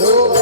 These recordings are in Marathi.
Oh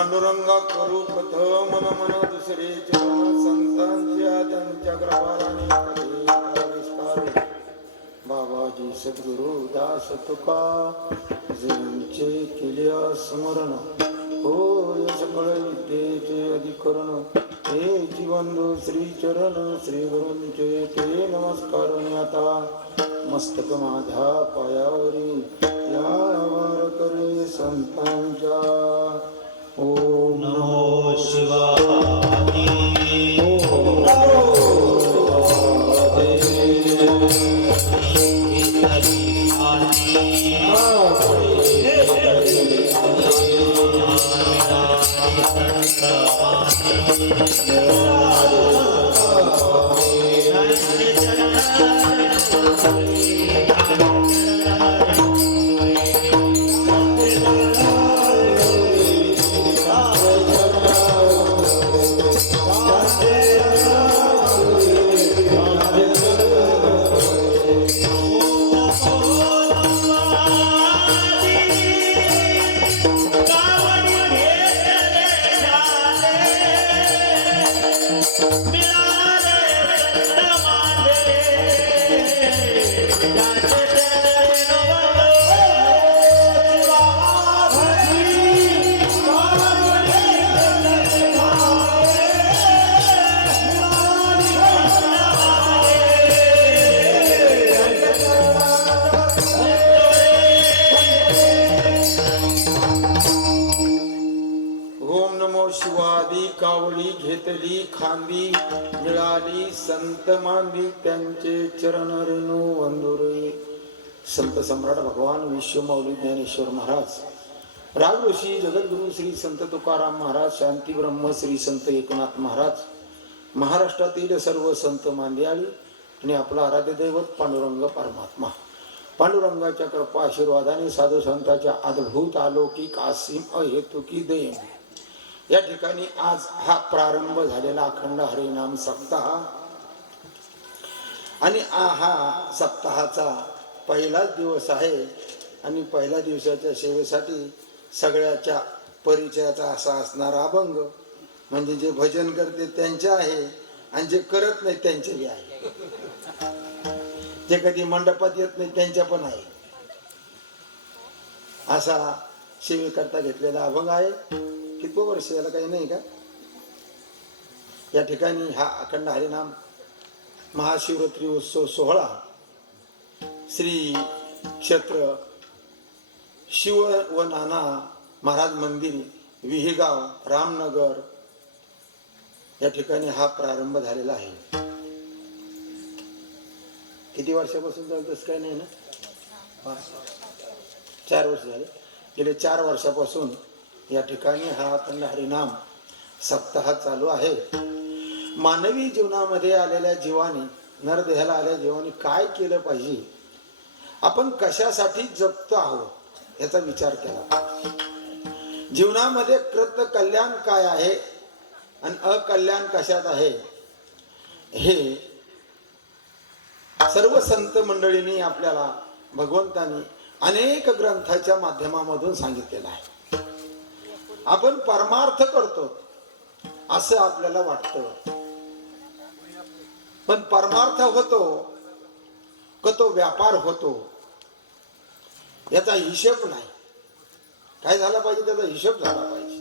पांडुरंगा करू कथ मन मन दुसरे चरण संतांच्या त्यांच्या ग्रहाने कथे विस्तार बाबाजी सद्गुरु दास तुका जयांचे केले स्मरण होय सकळ विद्येचे अधिकरण हे जीवंदो श्री चरण श्री गुरूंचे ते नमस्कार आता मस्तक माझ्या पायावरी यावर करे संतांच्या ओम नमो शिवाय ओम शिवादी कावळी घेतली खांदी मिळाली संत मांदी त्यांचे चरण रेणू वंदुरे संत सम्राट भगवान विश्वमौली ज्ञानेश्वर महाराज राग ऋषी जगद्गुरु श्री संत तुकाराम महाराज शांती ब्रह्म श्री संत एकनाथ महाराज महाराष्ट्रातील सर्व संत मांदियाळी आणि आपला आराध्य दैवत पांडुरंग परमात्मा पांडुरंगाच्या कृपा आशीर्वादाने साधू संतांच्या अद्भुत अलौकिक असीम अहेतुकी दये या ठिकाणी आज हा प्रारंभ झालेला अखंड हरिनाम सप्ताह आणि हा सप्ताहाचा पहिलाच दिवस आहे आणि पहिल्या दिवसाच्या सेवेसाठी सगळ्याच्या परिचयाचा असा असणारा अभंग म्हणजे जे भजन करते त्यांचे आहे आणि जे करत नाही त्यांचेही आहे जे कधी मंडपात येत नाही त्यांच्या पण आहे असा सेवेकरता घेतलेला अभंग आहे किती वर्ष याला काही नाही का या ठिकाणी हा अखंड हरिनाम महाशिवरात्री उत्सव सोहळा श्री क्षेत्र शिव व नाना महाराज मंदिर विहीगाव रामनगर या ठिकाणी हा प्रारंभ झालेला आहे किती वर्षापासून चालतच काय नाही ना 4 वर्ष झाले गेले 4 वर्षापासून या ठिकाणी हा अखंड हरिनाम सप्ताह चालू आहे मानवी जीवनामध्ये आलेल्या जीवाने नरदेहाला आलेल्या जीवाने काय केलं पाहिजे आपण कशासाठी जगतो आहोत याचा विचार केला जीवनामध्ये कृत कल्याण काय आहे आणि अकल्याण कशात आहे हे सर्व संत मंडळींनी आपल्याला भगवंतांनी अनेक ग्रंथाच्या माध्यमामधून सांगितलेलं आहे आपण परमार्थ करतो असं आपल्याला वाटतं पण परमार्थ होतो का तो व्यापार होतो याचा हिशोब नाही काय झाला पाहिजे त्याचा हिशोब झाला पाहिजे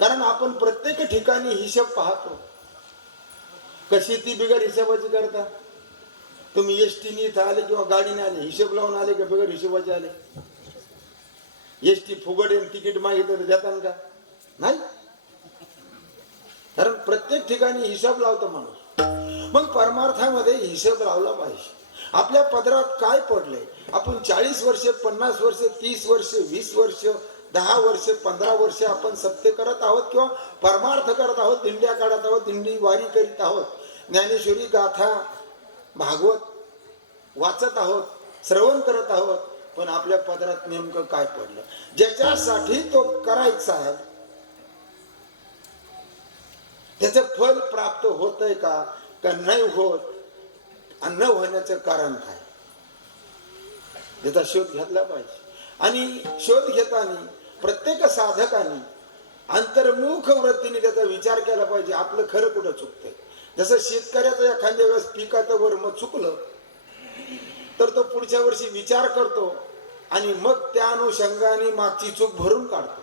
कारण आपण प्रत्येक ठिकाणी हिशोब पाहतो कशी ती बिगर हिशोबाची करता तुम्ही एसटीने इथं आले किंवा गाडीने आले हिशोब लावून आले का बिगर हिशोबाचे आले एसटी फुगड तिकीट मागितलं देतात का नाही कारण प्रत्येक ठिकाणी हिशोब लावतो माणूस मग परमार्थामध्ये हिशोब लावला पाहिजे आपल्या पदरात काय पडलंय आपण 40 वर्षे 50 वर्षे 30 वर्षे 20 वर्ष 10 वर्षे 15 वर्षे आपण सत्य करत आहोत किंवा परमार्थ करत आहोत दिंड्या काढत आहोत दिंडी वारी करीत आहोत ज्ञानेश्वरी गाथा भागवत वाचत आहोत श्रवण करत आहोत पण आपल्या पदरात नेमकं काय पडलं ज्याच्यासाठी तो करायचा आहे त्याचं फल प्राप्त होतंय का नाही होत आणि न होण्याचं कारण काय त्याचा शोध घेतला पाहिजे आणि शोध घेताना प्रत्येक साधकाने अंतर्मुख वृत्तीने त्याचा विचार केला पाहिजे. आपलं खरं कुठं चुकतंय. जसं शेतकऱ्याचं एखाद्या वेळेस पिकाचं वर्म चुकलं तर तो पुढच्या वर्षी विचार करतो आणि मग त्या अनुषंगाने मागची चूक भरून काढतो.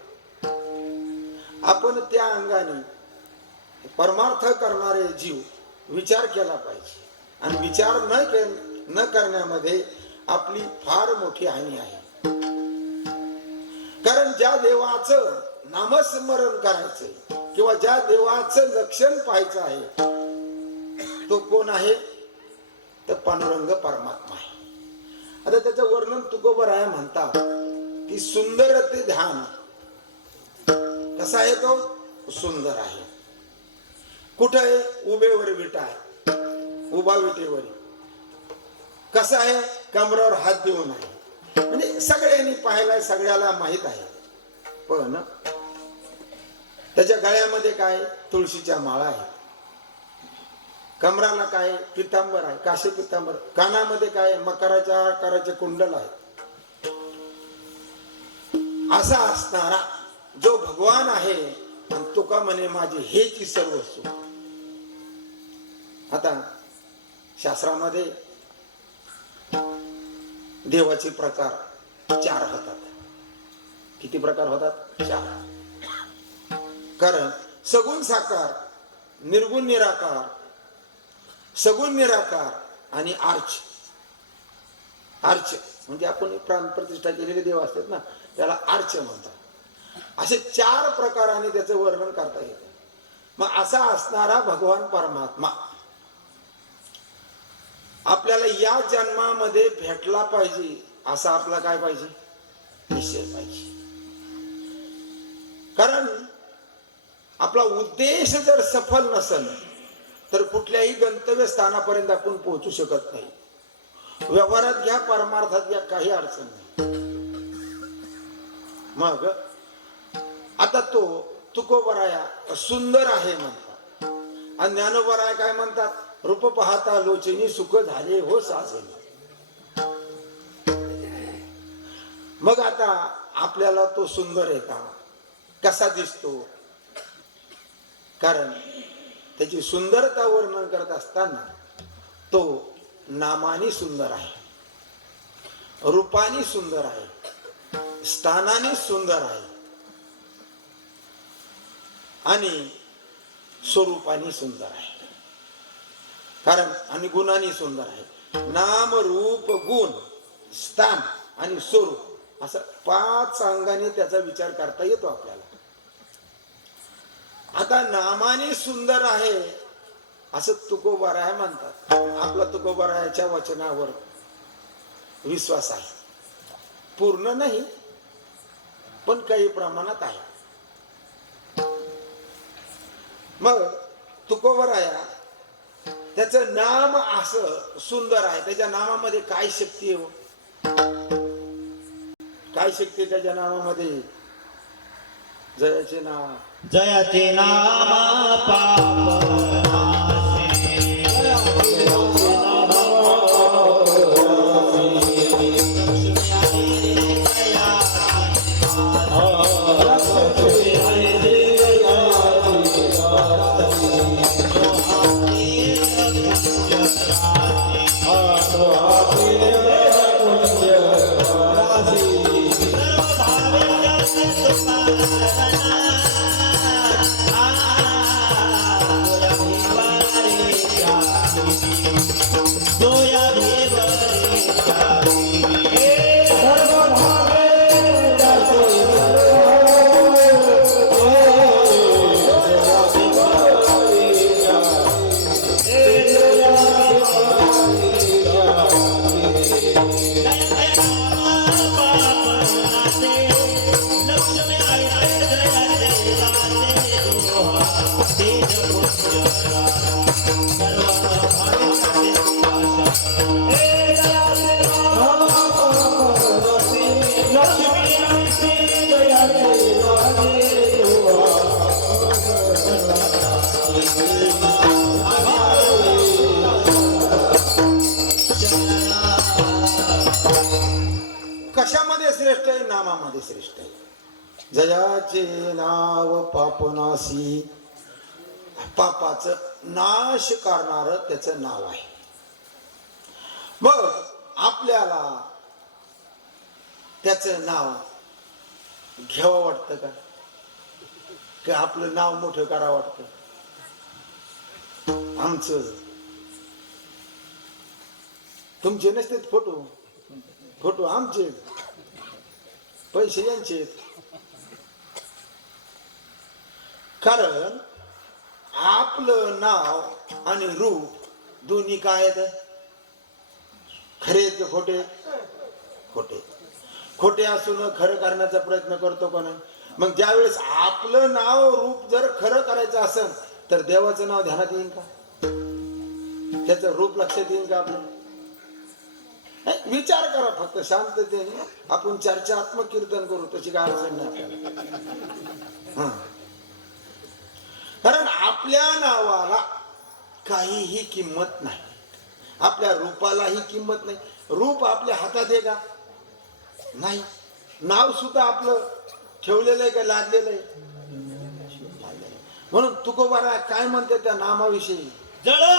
आपण त्या अंगाने परमार्थ करणारे जीव विचार केला पाहिजे. आणि विचार न करण्यामध्ये आपली फार मोठी हानी आहे. कारण ज्या देवाचं नामस्मरण करायचंय किंवा ज्या देवाचं लक्षण पाहायचं आहे तो कोण आहे तर पांडुरंग परमात्मा आहे. आता त्याचं वर्णन तुकोबराय म्हणतात की सुंदर ते ध्यान. कसा आहे तो? सुंदर आहे. कुठं आहे? उभेवर विटा आहे, उभा विटेवर. कसा आहे? कमरावर हात देऊन आहे. म्हणजे सगळ्यांनी पाहिलाय, सगळ्याला माहित आहे. पण त्याच्या गळ्यामध्ये काय? तुळशीच्या माळा आहे. कमराला काय? पितांबर आहे, काशी पितांबर. कानामध्ये काय? मकराच्या आकाराचे कुंडल आहे. असा असणारा जो भगवान आहे आणि तुका म्हणे माझी हेची सर्वस्व. आता शास्त्रामध्ये देवाचे प्रकार 4 होतात. किती प्रकार होतात? 4. कारण सगुण साकार, निर्गुण निराकार, सगुण निराकार आणि आर्च. आर्च म्हणजे आपण प्राण प्रतिष्ठा केलेले देव असतात ना, त्याला आर्च म्हणतात. असे 4 प्रकाराने त्याचं वर्णन करता येतं. मग असा असणारा भगवान परमात्मा आपल्याला या जन्मामध्ये भेटला पाहिजे असा आपला काय पाहिजे? निश्चय पाहिजे. कारण आपला उद्देश जर सफल नसेल तर कुठल्याही गंतव्य स्थानापर्यंत आपण पोहोचू शकत नाही. व्यवहारात घ्या, परमार्थात घ्या, काही अडचण नाही. मग आता तो तुकोबराया सुंदर आहे म्हणतात आणि ज्ञानोबराया काय म्हणतात? रूप पाहता लोचनी सुख झाले हो साजले. मग आता आपल्याला तो सुंदर आहे का? कसा दिसतो? कारण त्याची सुंदरता वर्णन करत असताना तो नामाने सुंदर आहे, रूपाने सुंदर आहे, स्थानाने सुंदर आहे आणि स्वरूपाने सुंदर आहे. कारण आणि गुणांनी सुंदर आहे. नाम, रूप, गुण, स्थान आणि स्वरूप असं 5 अंगाने त्याचा विचार करता येतो आपल्याला. आता नामाने सुंदर आहे असं तुकोबराय म्हणतात. आपला तुकोबरायाच्या वचनावर विश्वास आहे. पूर्ण नाही पण काही प्रमाणात आहे. मग तुकोबराया त्याचं नाम असं सुंदर आहे. त्याच्या नामामध्ये काय शक्ती आहे? काय शक्ती त्याच्या नामामध्ये? जयाचे नाम, जयाचे नाम पाप कशामध्ये श्रेष्ठ आहे? नामामध्ये श्रेष्ठ आहे. जयाचे नाव पापनाशी, पापाचं नाश करणार त्याचं नाव आहे. मग आपल्याला त्याचं नाव घ्यावं वाटतं का, की आपलं नाव मोठं करावं वाटतं? आमचं तुमचे नसते फोटो, फोटो आमचे, पैसे यांचे. कारण आपलं नाव आणि रूप दोन्ही काय आहेत? खरे आहेत का खोटे? खोटे. खोटे असून खरं करण्याचा प्रयत्न करतो का नाही? मग ज्यावेळेस आपलं नाव रूप जर खरं करायचं असेल तर देवाचं नाव ध्यानात येईल का? त्याचं रूप लक्षात येईल का आपलं? विचार करा फक्त शांततेने. आपण चर्चात्मक कीर्तन करू, तशी काय अडचण नाही आपल्याला. कारण आपल्या नावाला काहीही किंमत नाही, आपल्या रूपालाही किंमत नाही. रूप आपल्या हातात आहे का? नाही. नाव सुद्धा आपलं ठेवलेलं आहे का लादलेलं आहे? म्हणून तुकोबारा काय म्हणते त्या नामाविषयी? जळ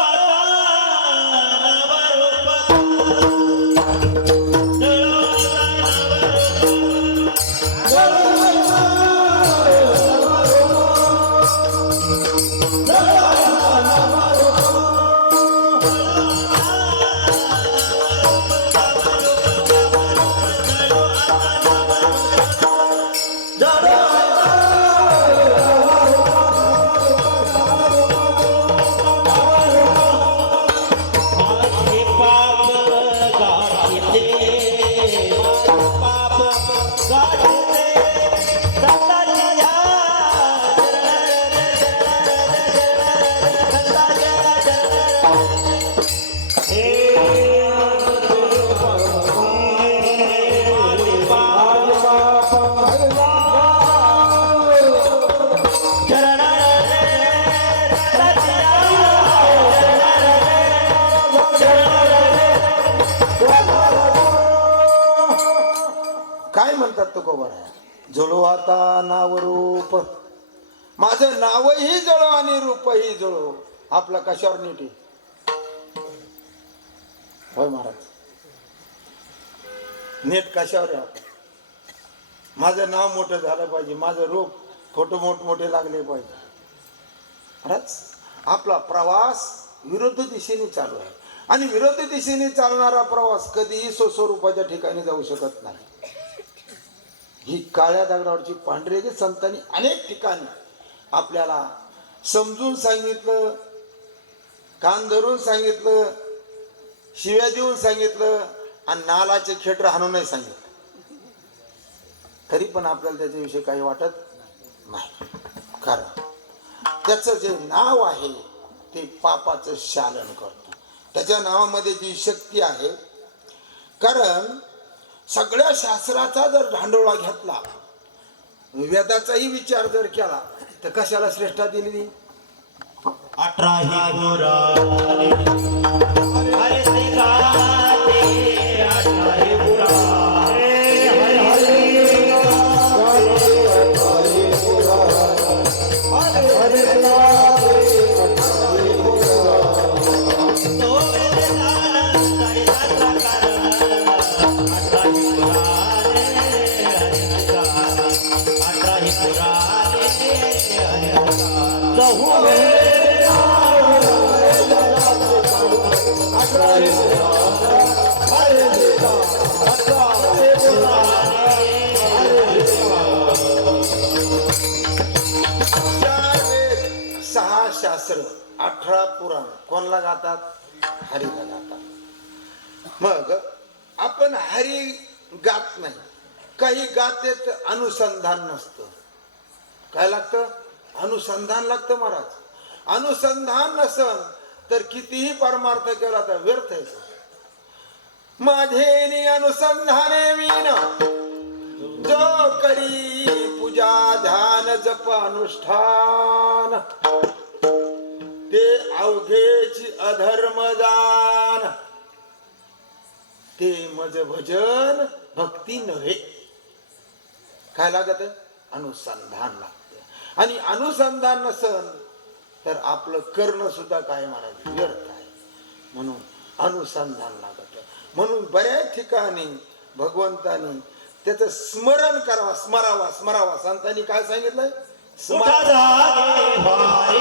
काय म्हणतात तुकोबारा? जळो आता नाव रूप, माझं नावही जळो आणि रूपही जळो. आपला कशावर नीट आहे? होय महाराज, नीट कशावर आहे? माझं नाव मोठं झालं पाहिजे, माझं रूप फोटो मोठमोठे लागले पाहिजे. महाराज, आपला प्रवास विरुद्ध दिशेने चालू आहे आणि विरुद्ध दिशेने चालणारा प्रवास कधीही स्वस्वरूपाच्या ठिकाणी जाऊ शकत नाही. ही काळ्या दगडावरची पांढरे जे संतांनी अनेक ठिकाणी आपल्याला समजून सांगितलं, कान धरून सांगितलं, शिव्या देऊन सांगितलं आणि नालाचे खेटर हाणूनही सांगितलं, तरी पण आपल्याला त्याच्याविषयी काही वाटत नाही. कारण त्याचं जे नाव आहे ते पापाचं शालन करतं. त्याच्या नावामध्ये जी शक्ती आहे, कारण सगळ्या शास्त्राचा जर ढांडोळा घेतला, वेदाचाही विचार जर केला, तर कशाला श्रेष्ठा दिली? 18 पुराणे हरे से गाते 18 पुराणे सहा शास्त्र 18 पुराण कोणला गातात? हरीला गातात. मग आपण हरी गात नाही, काही गातेत अनुसंधान नसतं. काय लागतं? अनुसंधान लागतं महाराज. अनुसंधान नसन तर कितीही परमार्थ केला तर व्यर्थ आहे. माझे अनुसंधाने मीन जो करी पूजा ध्यान जप अनुष्ठान, ते अवघेची अधर्मदान, ते मज भजन भक्ती नव्हे. काय लागत? अनुसंधान लागतं आणि अनुसंधान नसन तर आपलं करणं सुद्धा काय महाराज व्यर्थ आहे. म्हणून अनुसंधान लागत. म्हणून बऱ्याच ठिकाणी भगवंतानी त्याचं स्मरण करावं, स्मरावा. संतांनी काय सांगितलंय? उठा जागे वारे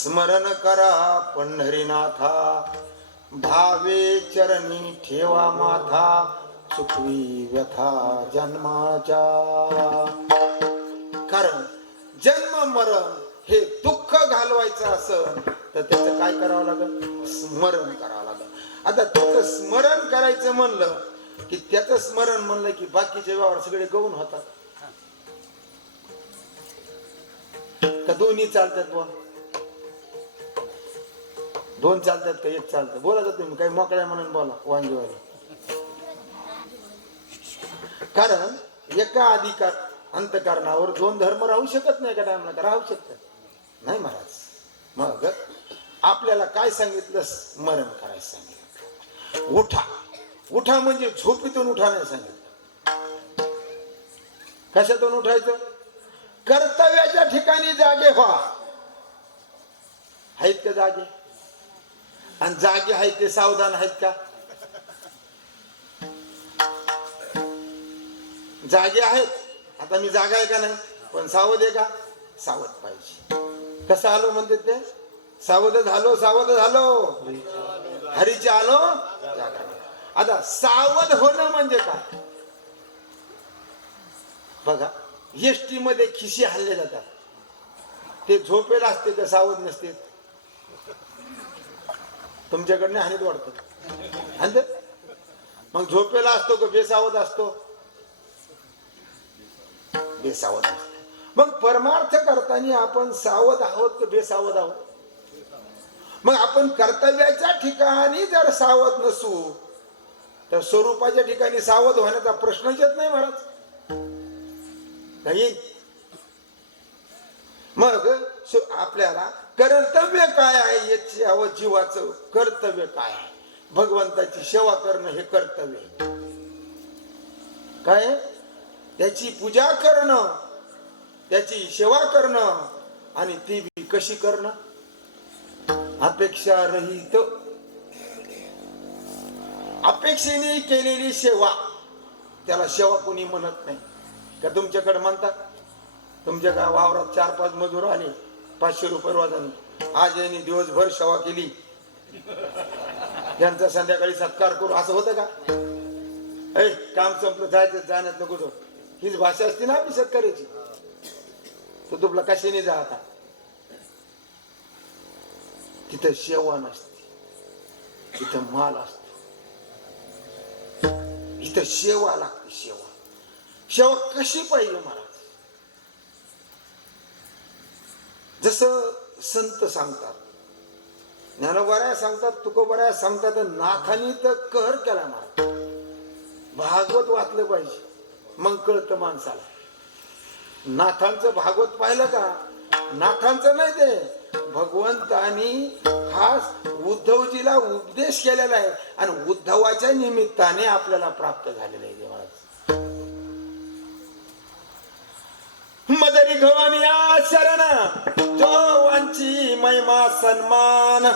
स्मरण करा पंढरीनाथा, भावे चरणी ठेवा माथा, चुकवी व्यथा जन्माच्या. कारण जन्म मरण हे दुःख घालवायचं असन तर त्याचं काय करावं लागेल? स्मरण करावं लागेल. आता त्याचं स्मरण करायचं म्हणलं की त्याचं स्मरण म्हणलं की बाकीचे व्यवहार सगळे गौण होतात का? दोन्ही चालतात बुवा? दोन चालतात का एक चालतं? बोला तर तुम्ही काही मोकळ्या म्हणून बोला वांगीवाली. कारण एका अधिकार अंतकरणावर दोन धर्म राहू शकत नाही. का टाइमला राहू शकतात नाही महाराज. मग आपल्याला काय सांगितलं? स्मरण करायचं सांगितलं. उठा. उठा म्हणजे झोपेतून उठा नाही सांगितलं. कशातून उठायचं? कर्तव्याच्या ठिकाणी जागे व्हा. आहेत का जागे? आणि जागे आहेत ते सावधान आहेत का? जागे आहेत. आता मी जागा आहे का नाही? पण सावध आहे का? सावध पाहिजे. कसं आलो म्हणते ते? सावध झालो, सावध झालो, हरीचे आलो जागा. आता सावध होणं म्हणजे काय? बघा, एसटी मध्ये खिशी हल्ले जातात. ते झोपेला असते का सावध नसते? तुमच्याकडनं हानीत वाढतो. मग झोपेला असतो का बेसावध असतो? बेसावध असतो. मग परमार्थ करताना आपण सावध आहोत का बेसावध आहोत? मग आपण कर्तव्याच्या ठिकाणी जर सावध नसू तर स्वरूपाच्या ठिकाणी सावध होण्याचा प्रश्नच येत नाही महाराज. नाही. मग आपल्याला कर्तव्य काय आहे याच्यावर जीवाचं कर्तव्य काय आहे? भगवंताची सेवा करणं हे कर्तव्य. काय? त्याची पूजा करणं, त्याची सेवा करणं आणि ती बी कशी करणं? अपेक्षा रहित. अपेक्षेने केलेली सेवा त्याला सेवा कोणी म्हणत नाही. का तुमच्याकडे म्हणतात? तुमच्या काय वावरात 4-5 मजूर आले, 500 रुपये रोजाने, आज यांनी दिवसभर सेवा केली, त्यांचा संध्याकाळी सत्कार करू, असं होतं का? काम संपलं, जायचं, जाण्यात नको. हीच भाषा असते ना आपली सत्काराची. तो तुला कशाने जा. आता तिथं सेवा नसते, तिथं माल असतो. इथं सेवा लागते. सेवा सेवा कशी पाहिजे महाराज? जसं संत सांगतात, ज्ञानोबाऱ्या सांगतात, तुकोबाऱ्या सांगतात, नाथांनी तर कहर केला महाराज. भागवत वाचलं पाहिजे मग कळतं माणसाला. नाथांचं भागवत पाहिलं का? नाथांचं नाही, ते भगवंतानी खास उद्धवजीला उपदेश केलेला आहे आणि उद्धवाच्या निमित्ताने आपल्याला प्राप्त झालेलं आहे. देवाला मदरी घवनिया शरण जो वांची महिमा सन्मान,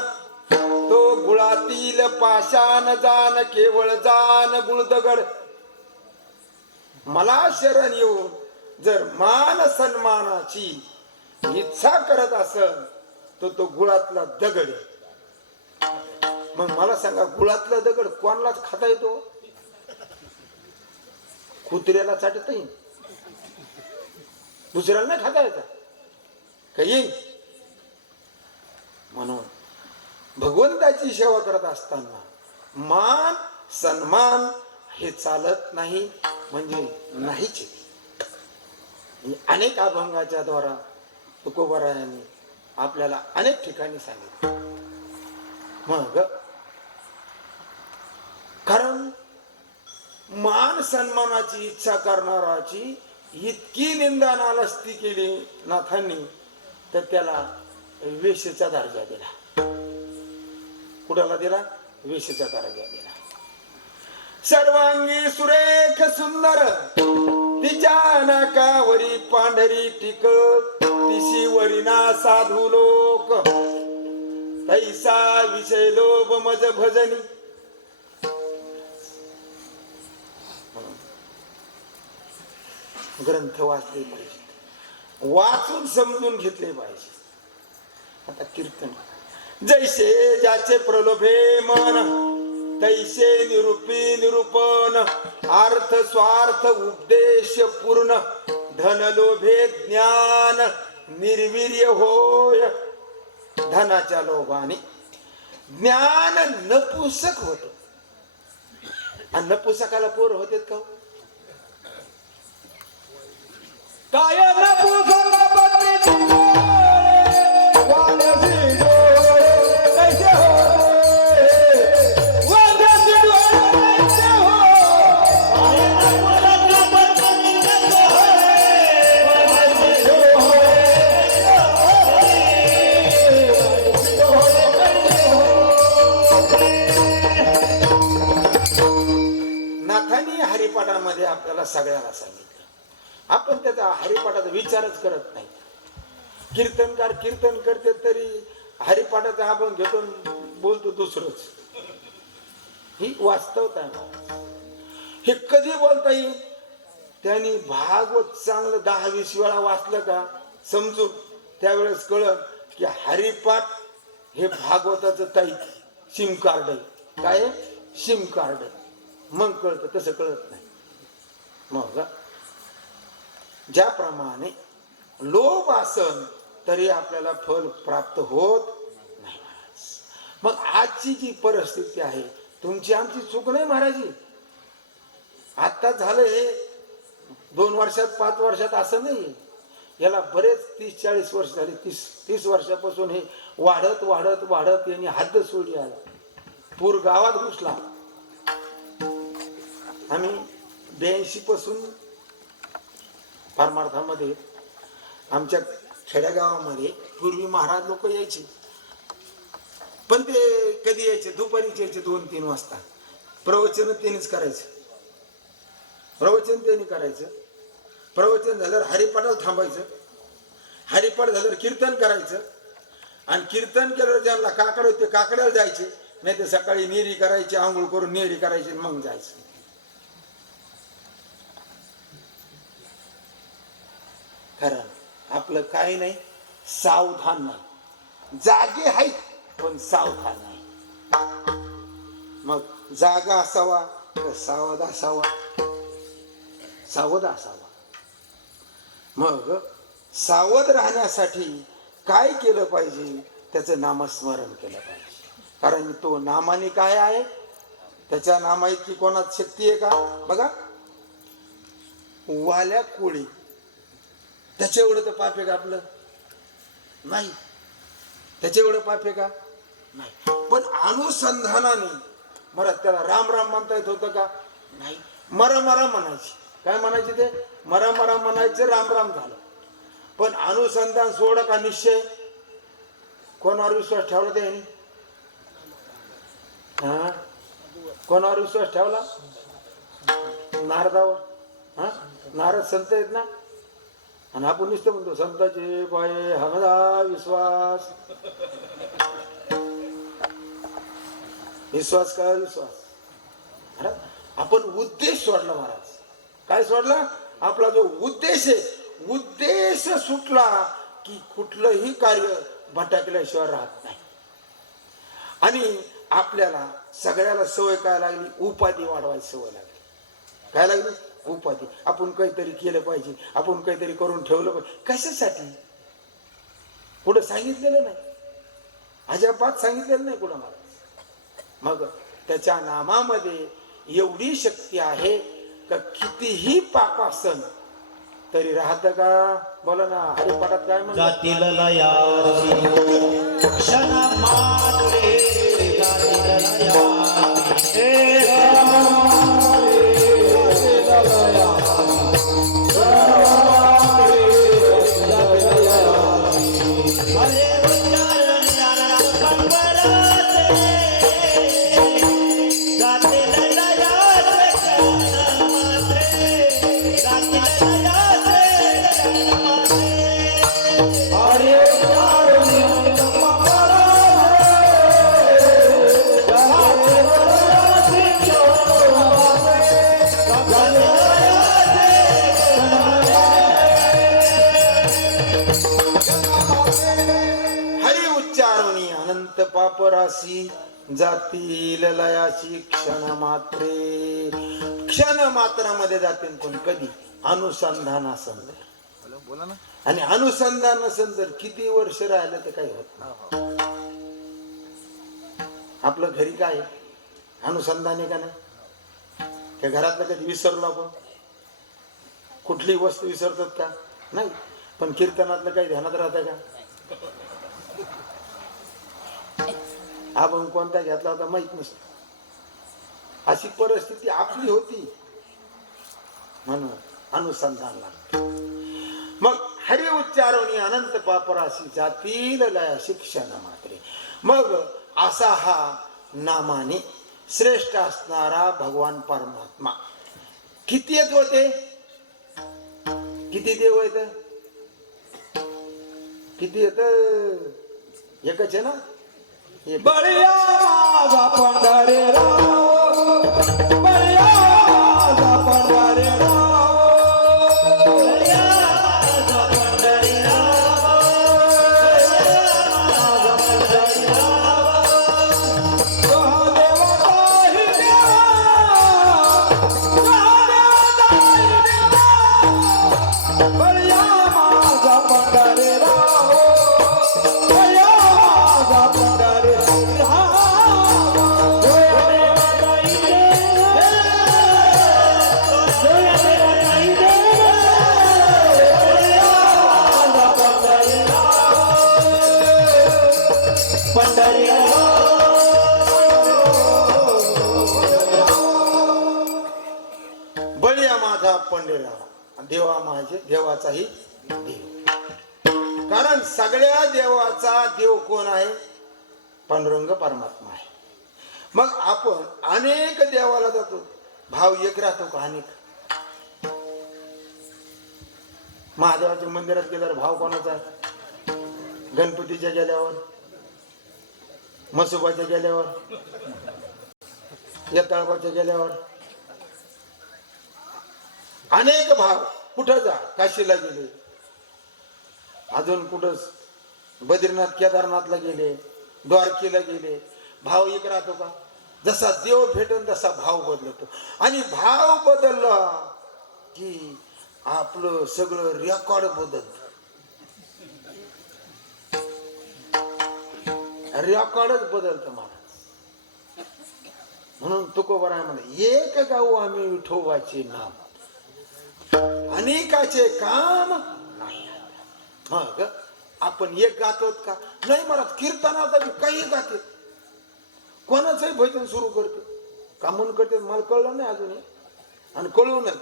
तो गुळातील पाषाण जाण केवळ जाण गुळदगड. मला शरण येऊन जर मान सन्मानाची इच्छा करत असल तर तो गुळातला दगड आहे. मग मला सांगा, गुळातला दगड कोणालाच खाता येतो? कुत्र्याला चाटत येईल, दुसऱ्याला नाही खाता येतं का? येईल. म्हणून भगवंताची सेवा करत असताना मान सन्मान हे चालत नाही, म्हणजे नाहीच. अनेक अभंगाच्या द्वारा तुकोबारायांनी आपल्याला अनेक ठिकाणी सांगितलं. मग कारण मान सन्मानाची इच्छा करणाराची इतकी निंदा नालस्ती केली नाथांनी, तर त्याला वेश्येचा दर्जा दिला. कुणाला दिला? वेश्येचा दर्जा दिला. सर्वांगी सुरेख सुंदर तिच्या नाकावरी पांढरी टिक, तिशी वरिना साधू लोक, तैसा विषय लोभ मज भजनी. ग्रंथ वाचले पाहिजे, वाचून समजून घेतले पाहिजे. आता कीर्तन, जैसे ज्याचे प्रलोभे मन, तैसे निरूपी निरूपण, अर्थ स्वार्थ उपदेश पूर्ण, धन लोभे ज्ञान निर्वीर्य होय. धनाच्या लोभाने ज्ञान नपुसक होत. आणि नपुसकाला पोर होते का? काय नपुसक बंदी वाण्याची डोळे कैसे होते, वाण्याची डोळे कैसे हो. काय नपुसक बंदी कैसे होते, वाण्याची डोळे नाथांनी हरिपाठामध्ये आपल्याला सगळ्याला सांगितलं. आपण त्याचा हरिपाठाचा विचारच करत नाही. कीर्तनकार कीर्तन करते तरी हरिपाठाचा आपण घेतो, बोलतो दुसरंच. ही वास्तवता आहे. हे कधी बोलता येईल? त्यांनी भागवत चांगलं 10-20 वेळा वाचलं का समजून, त्यावेळेस कळत की हरिपाठ हे भागवताचं ताई सिम कार्ड आहे. काय सिम कार्ड? मग कळतं, तसं कळत नाही. मग ज्याप्रमाणे लोभ असन तरी आपल्याला फल प्राप्त होत नाही महाराज. मग आजची जी परिस्थिती आहे, तुमची आमची चूक नाही महाराजी. आता झालं हे 2 वर्षात 5 वर्षात असं नाही. याला बरेच 30-40 वर्ष झाली. 30 वर्षापासून हे वाढत वाढत वाढत यांनी हद्द सोडली. आला पूर गावात घुसला. आम्ही 82 पासून परमार्थामध्ये आमच्या खेड्यागावामध्ये पूर्वी महाराज लोक यायचे, पण ते कधी यायचे? दुपारीच यायचे 2-3 वाजता. प्रवचन त्यांनीच करायचं. प्रवचन त्यांनी करायचं. प्रवचन झाल्यावर हरिपाठाला थांबायचं. हरिपाठ झाल्यावर कीर्तन करायचं. आणि कीर्तन केल्यावर ज्यांना काकड होते काकड्याला जायचे, नाही तर सकाळी नेरी करायची, आंघोळ करून नेरी करायची, मग जायचं. खरं आपलं काही नाही, सावधान नाही. जागे आहेत पण सावधान नाही. मग जागा असावा तर सावध असावा, सावध असावा. मग सावध राहण्यासाठी काय केलं पाहिजे? त्याचं नामस्मरण केलं पाहिजे. कारण तो नामाने काय आहे? त्याच्या नामा इतकी कोणात शक्ती आहे का? बघा, वाल्या कोळी त्याच्या एवढं तर पाप आहे का आपलं? नाही. त्याच्या एवढं पाप आहे का? नाही. पण अनुसंधानाने मला त्याला राम राम म्हणता येत होतं का? नाही. मरा मरा म्हणायची. काय म्हणायचे ते? मरा मरा म्हणायचं, राम राम झालं. पण अनुसंधान सोड का निश्चय? कोणावर विश्वास ठेवला त्यांनी? हा, कोणावर विश्वास ठेवला? नारदावर. हा, नारद संत आहेत ना. आणि आपण नुसतं म्हणतो संताचे पाये हमदा विश्वास. विश्वास काय विश्वास? आपण उद्देश सोडला महाराज. काय सोडला? आपला जो उद्देश आहे उद्देश सुटला की कुठलंही कार्य भटकल्याशिवाय राहत नाही. आणि आपल्याला सगळ्याला सवय काय लागली, उपाधी वाढवायची सवय लागली. काय लागली, उपाधी. आपण काहीतरी केलं पाहिजे, आपण काहीतरी करून ठेवलं पाहिजे. कशासाठी? पुढे सांगितलेलं नाही, अजिबात सांगितलेलं नाही कुठं मला. मग त्याच्या नामामध्ये एवढी शक्ती आहे का कितीही पाप असन तरी राहत का? बोला ना, हरिपाठात काय म्हणतात, जातील लयासी क्षण मात्रे जातील लयासी हे पापराशी जातील लयाची क्षण मात्रे. क्षण मात्रामध्ये जातील, पण कधी? अनुसंधान असेल तर. आणि अनुसंधान नसेल तर किती वर्ष राहिलं तर काही होत नाही. आपलं घरी काय अनुसंधान आहे का नाही? त्या घरातलं कधी विसरलो आपण? कुठली वस्तू विसरतात का? नाही. पण कीर्तनातलं काही ध्यानात राहतं का? आपण कोणता घेतला होता माहित नसतो. अशी परिस्थिती आपली होती, म्हणून अनुसंधान लागतं. मग हरी उच्चारणी अनंत पापराशी जातील लयासी क्षण मात्रे. मग असा हा नामाने श्रेष्ठ असणारा भगवान परमात्मा. किती येत होते? किती देव येत? किती येत? एकच आहे ना. बळिया माझा पंढरीराव, बळिया माझा पंढरीराव, बळिया माझा पंढरीराव, माझा पंढरीराव. देवाताई देवा, देवाताई देवा, बळिया माझा पंढरीराव, बळिया माझा पंढरीराव. बळिया माझा पंढरीराव, देवा माझे देवाचाही देव. कारण सगळ्या देवाचा देव कोण आहे? पांडुरंग परमात्मा आहे. मग आपण अनेक देवाला जातो, भाव एक राहतो का? अनेक. महादेवाच्या मंदिरात गेल्यावर भाव कोणाचा आहे? गणपतीच्या गेल्यावर, मसोबाच्या गेल्यावर, येताळबाच्या गेल्यावर अनेक भाव. कुठं जा, काशीला गेले, अजून कुठं बद्रीनाथ केदारनाथला गेले, द्वारकेला गेले, भाव एक राहतो का? जसा देव भेटेल तसा भाव बदलतो. आणि भाव बदलला की आपलं सगळं रेकॉर्ड बदलत. रेकॉर्डच बदलतं महाराज. म्हणून तुकोबराय म्हणे, एक गाऊ आम्ही विठोबाचे नाम, अनेकाचे काम नाही. मग आपण एक गातो का? नाही महाराज, कीर्तनात काही गाते, कोणाचंही भजन सुरू करतो का म्हणून करते? मला कळलं नाही अजूनही, आणि कळू नाही.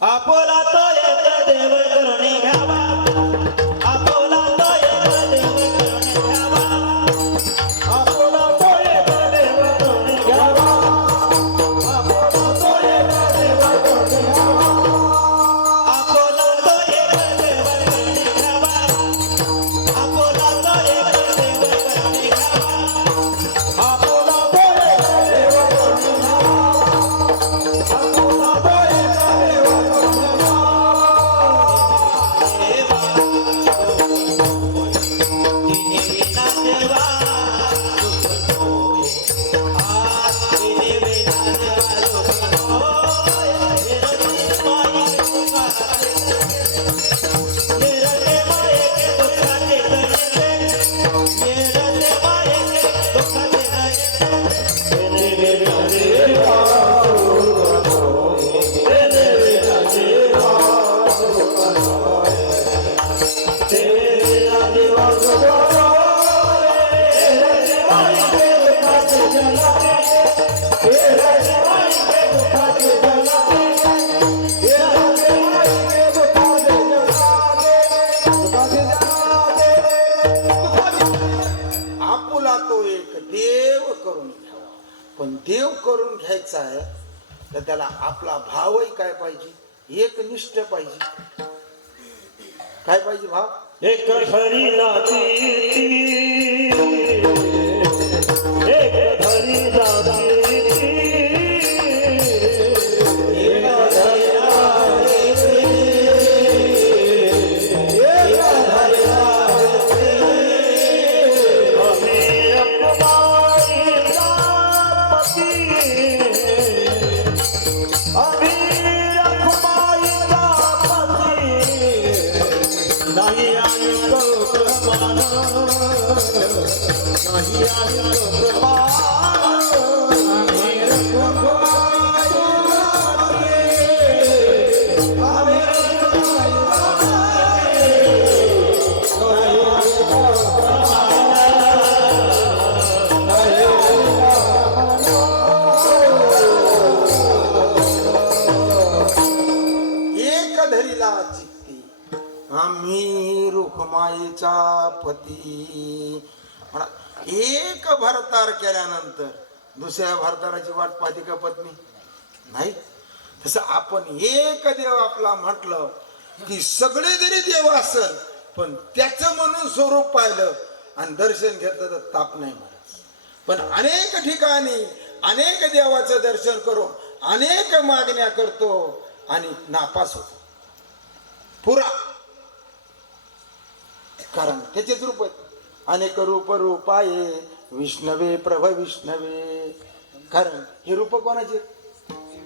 आपोला तो एक देव करुणी घ्यावा, आपोला तो एक देव करुणी घ्यावा, आपोला तो एक देव करुणी घ्यावा, आपोला तो एक देव करुणी घ्यावा, आपोला तो एक देव करुणी घ्यावा, आपोला तो एक देव करुणी घ्यावा, आपोला तो एक देव करुणी घ्यावा, आपोला तो एक आपुला तो एक देव करून घ्यावा. पण देव करून घ्यायचा आहे तर त्याला आपला भावही काय पाहिजे, एकनिष्ठ पाहिजे. काय पाहिजे भाव? एक हरिनाची एक हरिनाची एक धरीला चित्ती आम्ही रुखमाईचा पती. म्हणा, एक भरतार केल्यानंतर दुसऱ्या भरताराची वाट पाहते का पत्नी? नाही. तसं आपण एक देव आपला म्हटलं की सगळे जरी देव असल पण त्याचं म्हणून स्वरूप पाहिलं आणि दर्शन घेतलं तर ताप नाही म्हणत. पण अनेक ठिकाणी अनेक देवाचं दर्शन करून अनेक मागण्या करतो आणि नापास होतो पुरा. कारण त्याचेच रूप आहेत. अनेक रूप रूपाये विष्णवे प्रभ विष्णवे. कारण हे रूप कोणाचे?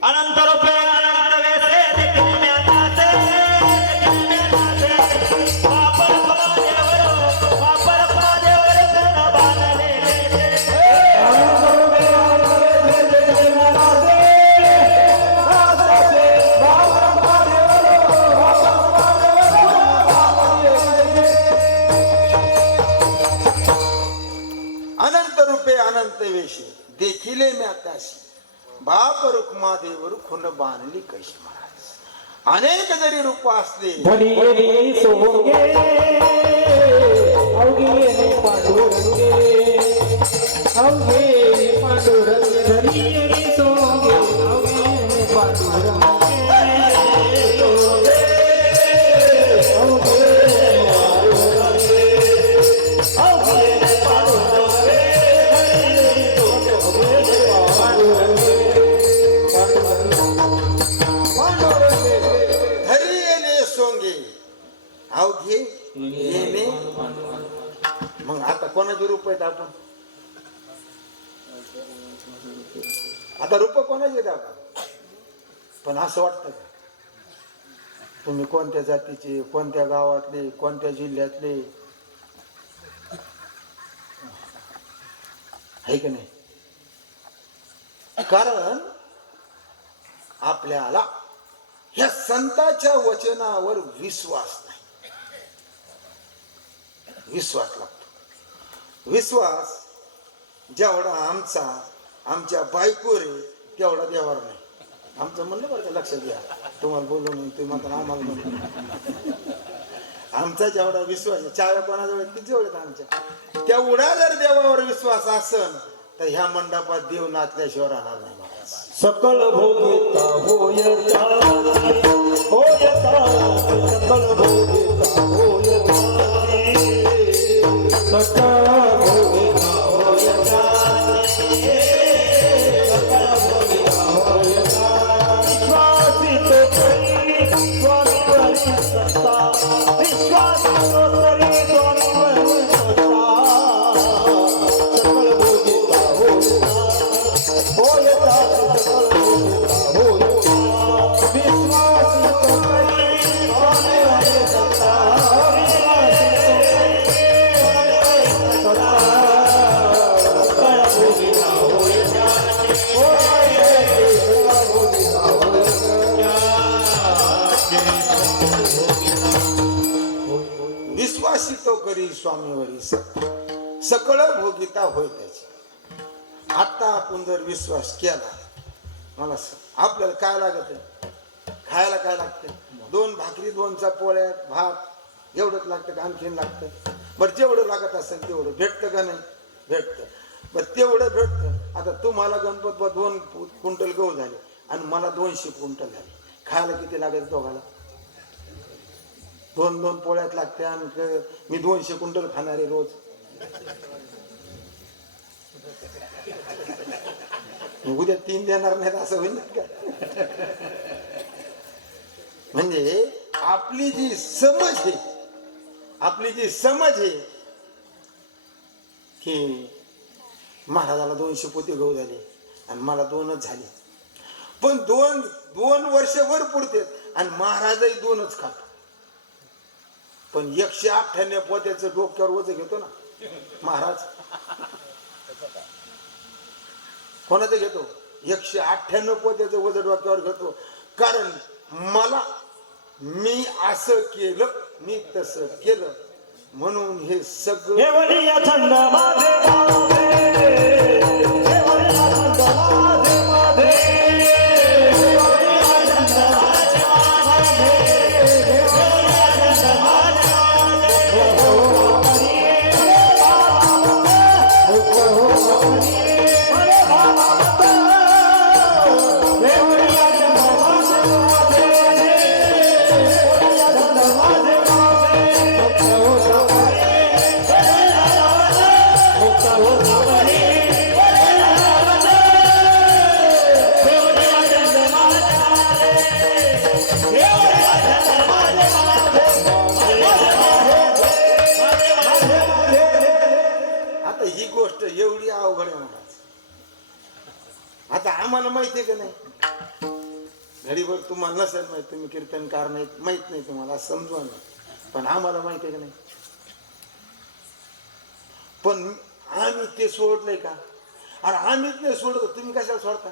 अनंत रूपे अनंत वेसे दिव्यानाचे वापर महादेवर कर्ण बांधलेले. अनंत रूपे अनंत वेशी देखिले म्या त्याशी बाप रुक्मा देव रुखुन बांधली कशी. महाराज अनेक जरी रूप असले धनी सोंगे अवघे पांडुरंगे अवघे पांडुरंगे धनी सोंगे अवघे पांडुरंगे अवघे येणे. मग आता कोणाचे रूप आहेत आपण? आता रूप कोणाचे आहेत आपण? पण असं वाटतं का तुम्ही कोणत्या जातीचे, कोणत्या गावातले, कोणत्या जिल्ह्यातले आहे की नाही? कारण आपल्याला ह्या संतांच्या वचनावर विश्वास नाही. विश्वास लागतो. विश्वास जेवढा आमच्या बायकोर आहे तेवढा देवावर नाही. आमचं म्हणलं बरं का, लक्षात घ्या. तुम्हाला बोलू नये, तुम्ही मात्र आम्हाला म्हणतो. आमचा जेवढा विश्वास आहे, चाव्या कोणाजवळ किती जवळ आहेत आमच्या, तेवढा जर देवावर विश्वास असेल तर ह्या मंडपात देव नाचल्याशिवाय राहणार नाही. सकल भोगिता होयता होयता सकल भोगिता होयता सकल भोगिता होयता सकल भोगिता होयता. विश्वासित करी स्वामीवर सत्ता विश्वासित करी स्वामीवर सत्ता सकल भोगिता होयता होयता सकल भोगिता होयता. विश्वासित करी स्वामीवर स्वामीवरी सकळ भोगिता होय त्याची. आता आपण जर विश्वास केला, मला आपल्याला काय लागत आहे? खायला काय लागतं? 2 भाकरी 2 चपोळ्या भात एवढंच लागतं का आणखीन लागतं? बरं जेवढं लागत असेल तेवढं भेटतं का नाही? भेटतं. बरं तेवढं भेटतं. आता तुम्हाला गणपत 2 क्विंटल गहू झाले आणि मला 200 क्विंटल झाले. खायला किती लागेल दोघाला? 2 पोळ्यात लागते आणि मी 200 क्विंटल खाणारे रोज. उद्या 3 देणार नाहीत असं होईल का? म्हणजे आपली जी समज आहे की महाराजाला 200 पोते गहू झाले आणि मला 2च झाले, पण 2 वर्ष वर पुरते आणि महाराजही 2च खातो. पण 198 पोत्याचं डोक्यावर ओझं घेतो ना महाराज. कोणाचं घेतो? 198 पोत्याचं ओझं डोक्यावर घेतो. कारण मी असं केलं, मी तसं केलं म्हणून हे सगळं. एवढी अवघड आहे महाराज. आता आम्हाला माहिती आहे का नाही? घडीभर तुम्हाला नसेल माहिती, तुम्ही कीर्तनकार नाहीत, माहित नाही तुम्हाला, समजवा नाही, पण आम्हाला माहिती आहे का नाही? पण आम्ही ते सोडलंय का? अरे आम्हीच नाही सोडतो, तुम्ही कशाला सोडता?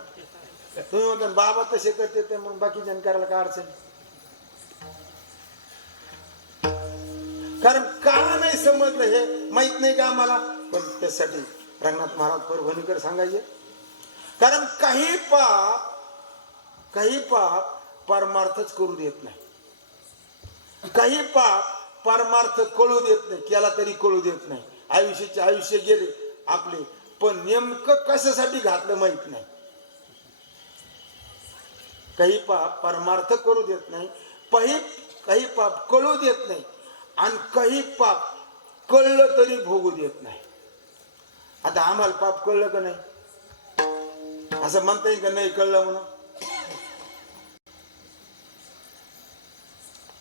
तुम्ही म्हणता बाबा तसे करते ते म्हणून बाकी जण करायला काय अडचण? कारण का नाही समजलं हे माहित नाही का आम्हाला? पण त्यासाठी रंगनाथ महाराज परभणीकर सांगायचे, कारण काही पाप परमार्थच करू देत नाही, काही पाप परमार्थ कळू देत नाही, केला तरी कळू देत नाही. आयुष्य गेले आपले, पण नेमकं कशासाठी घातलं माहित नाही. काही पाप परमार्थ करू देत नाही, काही पाप कळू देत नाही, आणि काही पाप कळलं तरी भोगू देत नाही. आता आम्हाला पाप कळलं का नाही? असं म्हणता येईल का नाही कळलं म्हणून?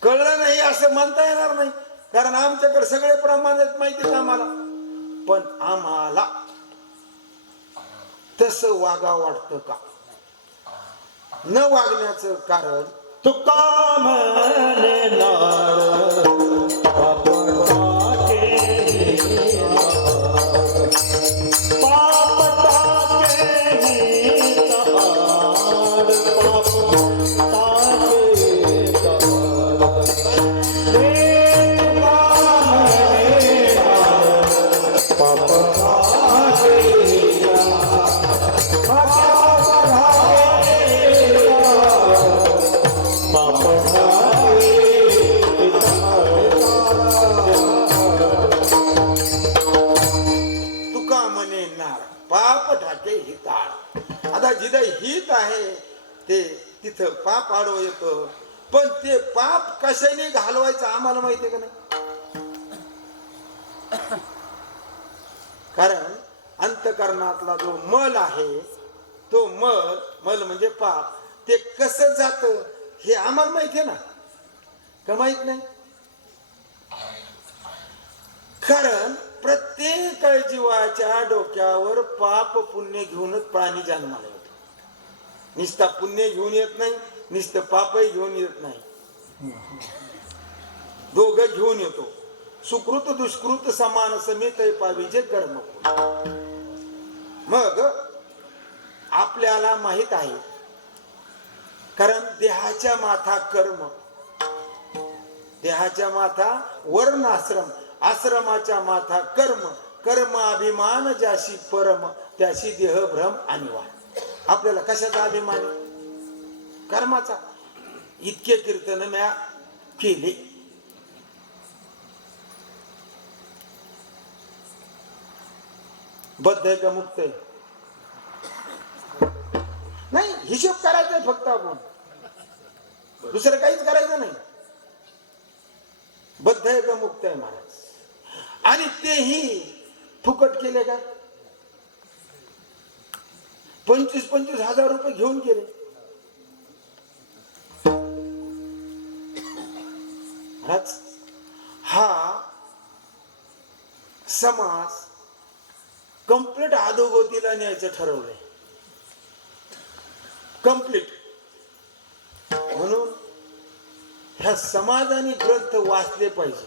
कळलं नाही असं म्हणता येणार नाही, कारण आमच्याकडे सगळे प्रमाणात माहिती आम्हाला. पण आम्हाला तसं वागा वाटतं का? न वागण्याचं कारण तुका म्हणे आता जिथं हित आहे ते तिथं पाप आडवं येतं, पण ते पाप कशाने घालवायचं आम्हाला माहितीये का नाही? कारण अंतकरणातला जो मल आहे, तो मल म्हणजे पाप, ते कसं जात हे आम्हाला माहितीये ना, का माहित नाही? कारण प्रत्येक जीवाच्या डोक्यावर पाप पुण्य घेऊनच प्राणी जन्माला येतो. नुसता पुण्य घेऊन येत नाही, नुसतं पापही घेऊन येत नाही, दोघं घेऊन येतो. सुकृत दुष्कृत समान समेत पाविजे कर्म. मग आपल्याला माहित आहे, कारण देहाच्या माथा कर्म, देहाच्या माथा वर्ण आश्रम आश्रमाच्या माथा कर्म, कर्म अभिमान ज्याशी परम, त्याशी देह भ्रम आणि वाण. आपल्याला कशाचा अभिमान आहे? कर्माचा. इतके कीर्तन म्या केले. बद्ध आहे का मुक्त आहे? नाही, हिशोब करायचा आहे फक्त आपण, दुसरं काहीच करायचं नाही. बद्ध आहे का मुक्त आहे महाराज? आणि तेही फुकट केले का? 25-25 हजार रुपये घेऊन गेले. महाराज, हा समाज कंप्लीट अधोगतीला न्यायचं ठरवलंय, कंप्लीट. म्हणून ह्या समाजाने ग्रंथ वाचले पाहिजे.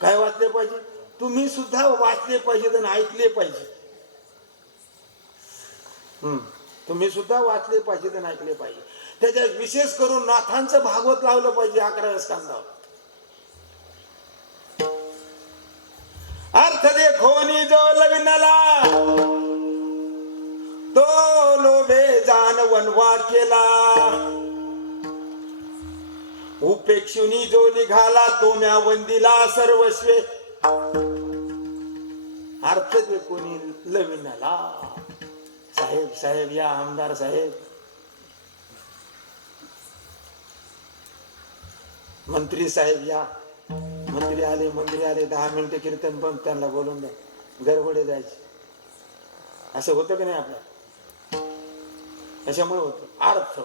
काय वाचले पाहिजे? तुम्ही सुद्धा वाचले पाहिजे आणि ऐकले पाहिजे. तुम्ही सुद्धा वाचले पाहिजे आणि ऐकले पाहिजे. त्याच्यात विशेष करून नाथांचं भागवत लावलं पाहिजे 11व्या स्कंदावर. अर्थ देखोनी जो लग्नाला, तो लोभे जान वनवा केला. उपेक्षुनी जो निघाला, तो म्या वंदिला सर्वस्वे. अर्थ देखोनी लग्नाला. साहेब साहेब या, आमदार साहेब, मंत्री साहेब या. मंत्री आले 10 मिनिटं कीर्तन पण त्यांना बोलून द्या, गडबडे जायचे. असं होतं की नाही आपल्या? त्याच्यामुळे होतं. अर्थ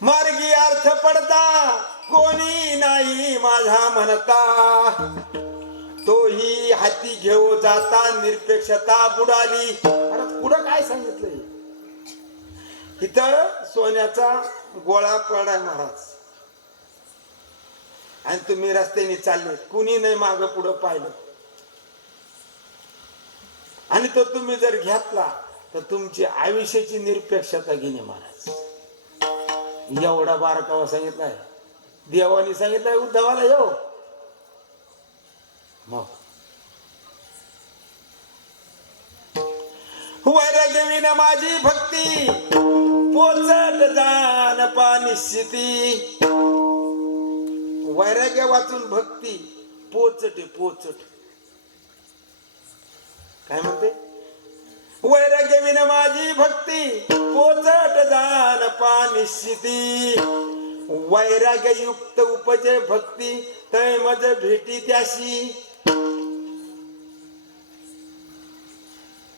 मार्गी अर्थ पडता, कोणी नाही माझा म्हणता. तोही हाती घेऊ जाता, निरपेक्षता बुडाली. अरे पुढं काय सांगितलंय? इथं सोन्याचा गोळा पडाय महाराज, आणि तुम्ही रस्त्याने चालले, कुणी नाही माग पुढं पाहिलं, आणि तो तुम्ही जर घेतला तर तुमची आयुष्याची निरपेक्षता घेणे महाराज. एवढा बारकावा सांगितलाय देवानी, सांगितलंय उद्धवाला. येऊ मग वैराग्यविन माझी भक्ती, पोचत जान पानिश्चिती. वैराग्य वाचून भक्ती पोचटे, पोचट. काय म्हणते? वैराग्यविन माझी भक्ती, पोचट जान पानिश्चिती. वैराग्ययुक्त उपजे भक्ती, तै मज भेटी त्याशी.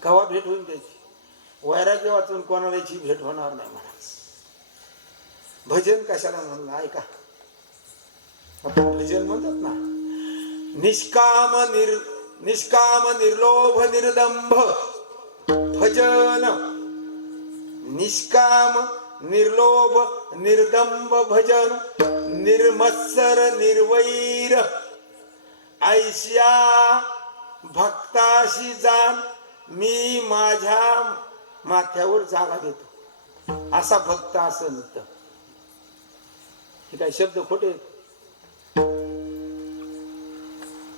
कवा भेट होईल त्याची? वैराग्य वाचून कोणाला याची भेट होणार नाही महाराज. भजन कशाला म्हणलं ऐका. आपण भजन म्हणतात ना, निष्काम निर्लोभ निर्दंभ भजन. निष्काम निर्लोभ निर्दंभ भजन. निर्मत्सर निर्वैर ऐशिया भक्ताशी जाण, मी माझ्या माथ्यावर जागा देतो. असा भक्त असेल तर. हे काय शब्द खोटे?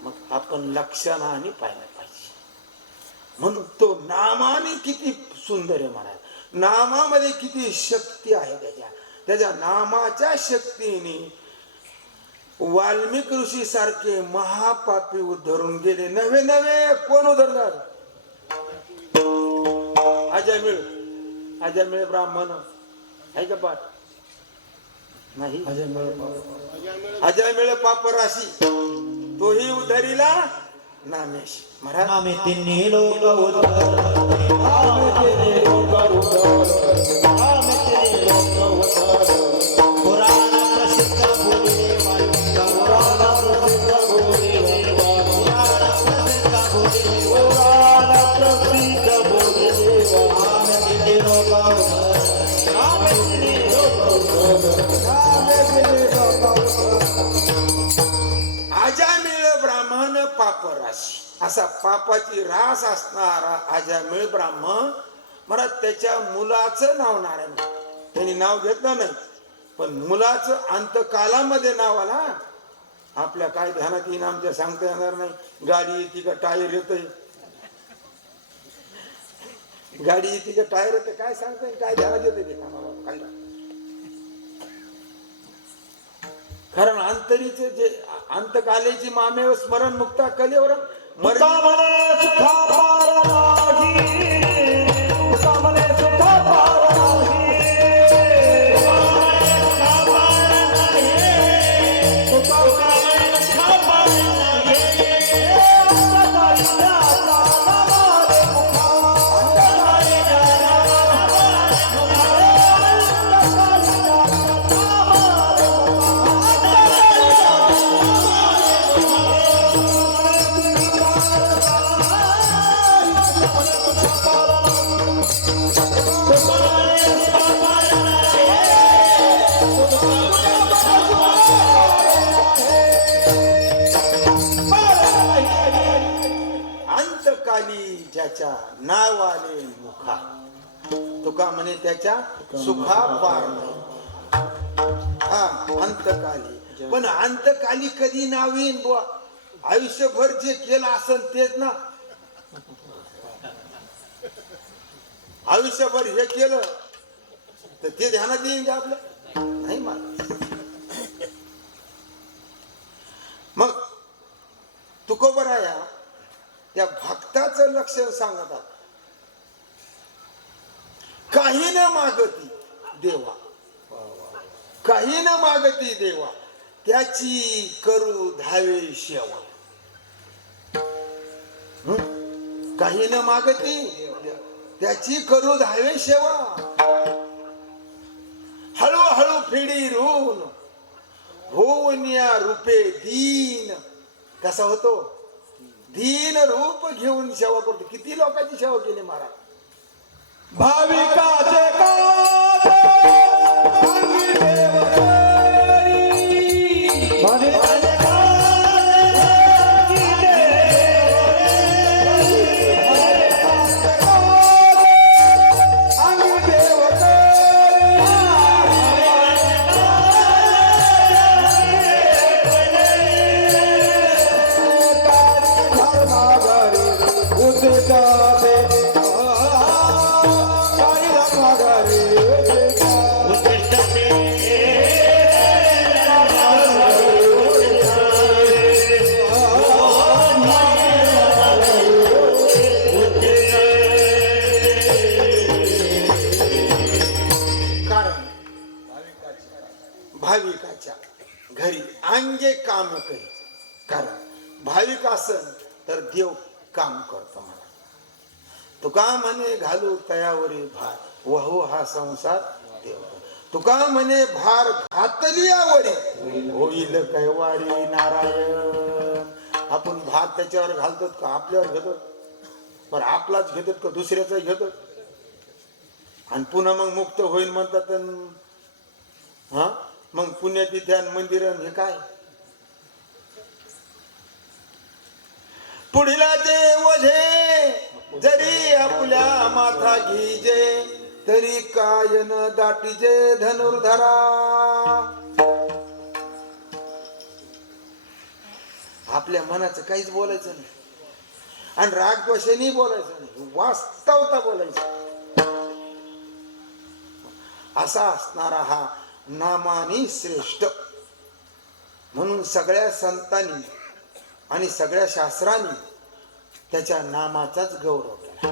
मग आपण लक्षणाने पाहिलं पाहिजे. म्हणून तो नामाने किती सुंदर आहे महाराज. नामामध्ये किती शक्ती आहे. त्याच्या नामाच्या शक्तीने वाल्मिक ऋषी सारखे महापापी उद्धरून गेले. नवे कोण उद्धरणार? अजमेळ ब्राह्मण आहे का पाठ? नाही. अजमेळ पापराशी, तोही उद्धरीला नामेश महाराज. नामे तिन्ही लोक उद्धर, नामे तेरे लोक उद्धर, नामे तिन्ही लोक उद्धर. पुराण प्रसिद्ध बोली देवा, पुराण प्रसिद्ध बोली देवा, पुराण प्रसिद्ध बोली देवा, पुराण प्रसिद्ध बोली देवा. नामे तिन्ही लोक उद्धर, नामे तिन्ही लोक उद्धर, नामे तिन्ही लोक उद्धर. अजामिळ ब्राह्मण पापराशी, असा पापाची रास असणारा अजामिळ ब्राह्मण महाराज. त्याच्या मुलाचं नाव नारायण. त्यांनी नाव घेतलं नाही, पण मुलाचं अंतकालामध्ये नाव आला आपल्या काय ध्यानात येईन आमच्या सांगता येणार नाही. गाडी येते का टायर येतंय, गाडी येते का टायर येते काय सांगता येईल, काय ध्यानात येते ते आम्हाला काय. कारण अंतरीचे जे अंतकालेची मामेव स्मरण मुक्ता कलेवर तुका म्हणे सुखा पार नाही, तुका म्हणे सुखा पार नाही, तुका म्हणे सुखा पार नाही. अंतकालीच्या नावाले मुखा, अंतकालीच्या नावाले मुखा, अंतकालीच्या नावाले अंतकाली ज्याच्या नावाले मुखा, तुका म्हणे त्याच्या सुखा पार नाही. हा अंतकाली, पण अंतकाली कधी नाव येईन बुवा, आयुष्यभर जे केलं असन तेच ना. आयुष्यभर हे केलं तर ते ध्यानात येईन का आपलं, नाही मला. मग तुकोबराया त्या भक्ताचं लक्षण सांगतात. काही न मागती देवा, काही न मागती देवा, त्याची करू धावे सेवा. काही न मागती त्याची करू धावे सेवा. हळूहळू फेडी रून होऊन या रूपे दीन. कसा होतो दीन रूप घेऊन सेवा करतो. किती लोकांची सेवा केली महाराज. भाविकाचे काज अंगी देव करी, भाविकाचे काज अंगी देव करी, भाविकाचे काज अंगी देव करी, धर्मागारी उद्गारे भाविकाच्या घरी अंगे काम करी. कारण भाविक असन तर देव काम करतो म्हणा. तुका म्हणे घालू तयावरी भार, वहू हा संसार देव. तुका म्हणे भार घातली यावरी, होईल कैवारी नारायण. आपण भार त्याच्यावर घालतो का आपल्यावर घेतो, पण आपलाच घेतो का दुसऱ्याचा घेतो. आणि पुन्हा मग मुक्त होईल म्हणतात. हा मग पुण्यतिथी आणि मंदिर हे काय. पुढीला ते वधे जरी आपल्या माथा घिजे, तरी काय न दाटीजे धनुर्धरा. आपल्या मनाचं काहीच बोलायचं नाही आणि रागद्वेषाने बोलायचं नाही, वास्तवता बोलायचं. असा असणारा हा नामानी श्रेष्ठ. म्हणून सगळ्या संतांनी आणि सगळ्या शास्त्रांनी त्याच्या नामाचाच गौरव केला.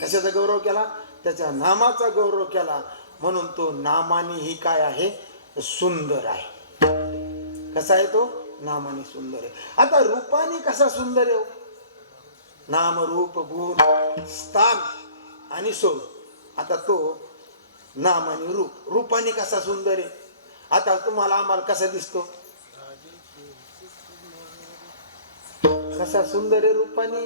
कशाचा गौरव केला, त्याच्या नामाचा गौरव केला. म्हणून तो नामानी ही काय आहे, सुंदर आहे. कसा आहे तो, नामानी सुंदर आहे. आता रूपाने कसा सुंदर आहे, नाम रूप गुण स्थान आणि स्वरूप. आता तो नाम आणि रूप, रूपाने कसा सुंदर आहे. आता तुम्हाला आम्हाला कसा दिसतो, कसा सुंदर आहे रूपाने.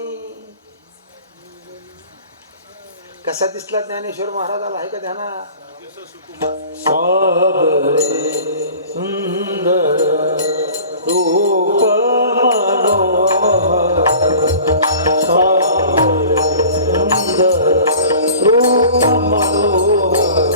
कसा दिसला ज्ञानेश्वर महाराजाला आहे का ध्याना. सागरे सुंदर रूप मनोहर, सागरे सुंदर रूप मनोहर,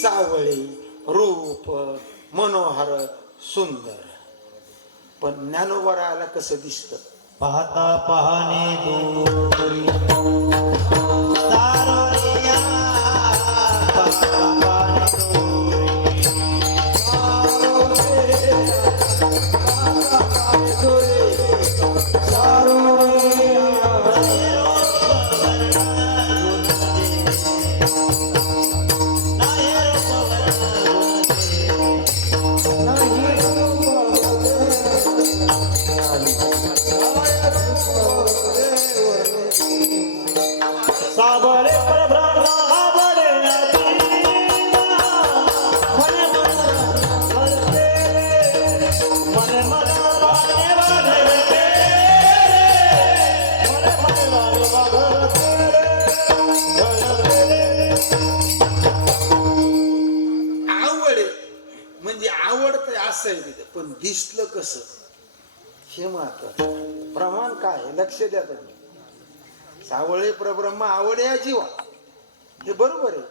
सावळे रूप मनोहर सुंदर. पण ज्ञानोबराला कसं दिसतं? पाहता पाहणे दूरी सारोया पाहता पाहणे दूरी साबळे परब्रह्म आवडे मने मने आवडे म्हणजे आवडतंय असं आहे तिथे, पण दिसलं कसं हे महत्वाचं. प्रमाण काय आहे? लक्ष द्या तुम्ही. सावळे परब्रह्म आवडे या जीवा, हे बरोबर आहे,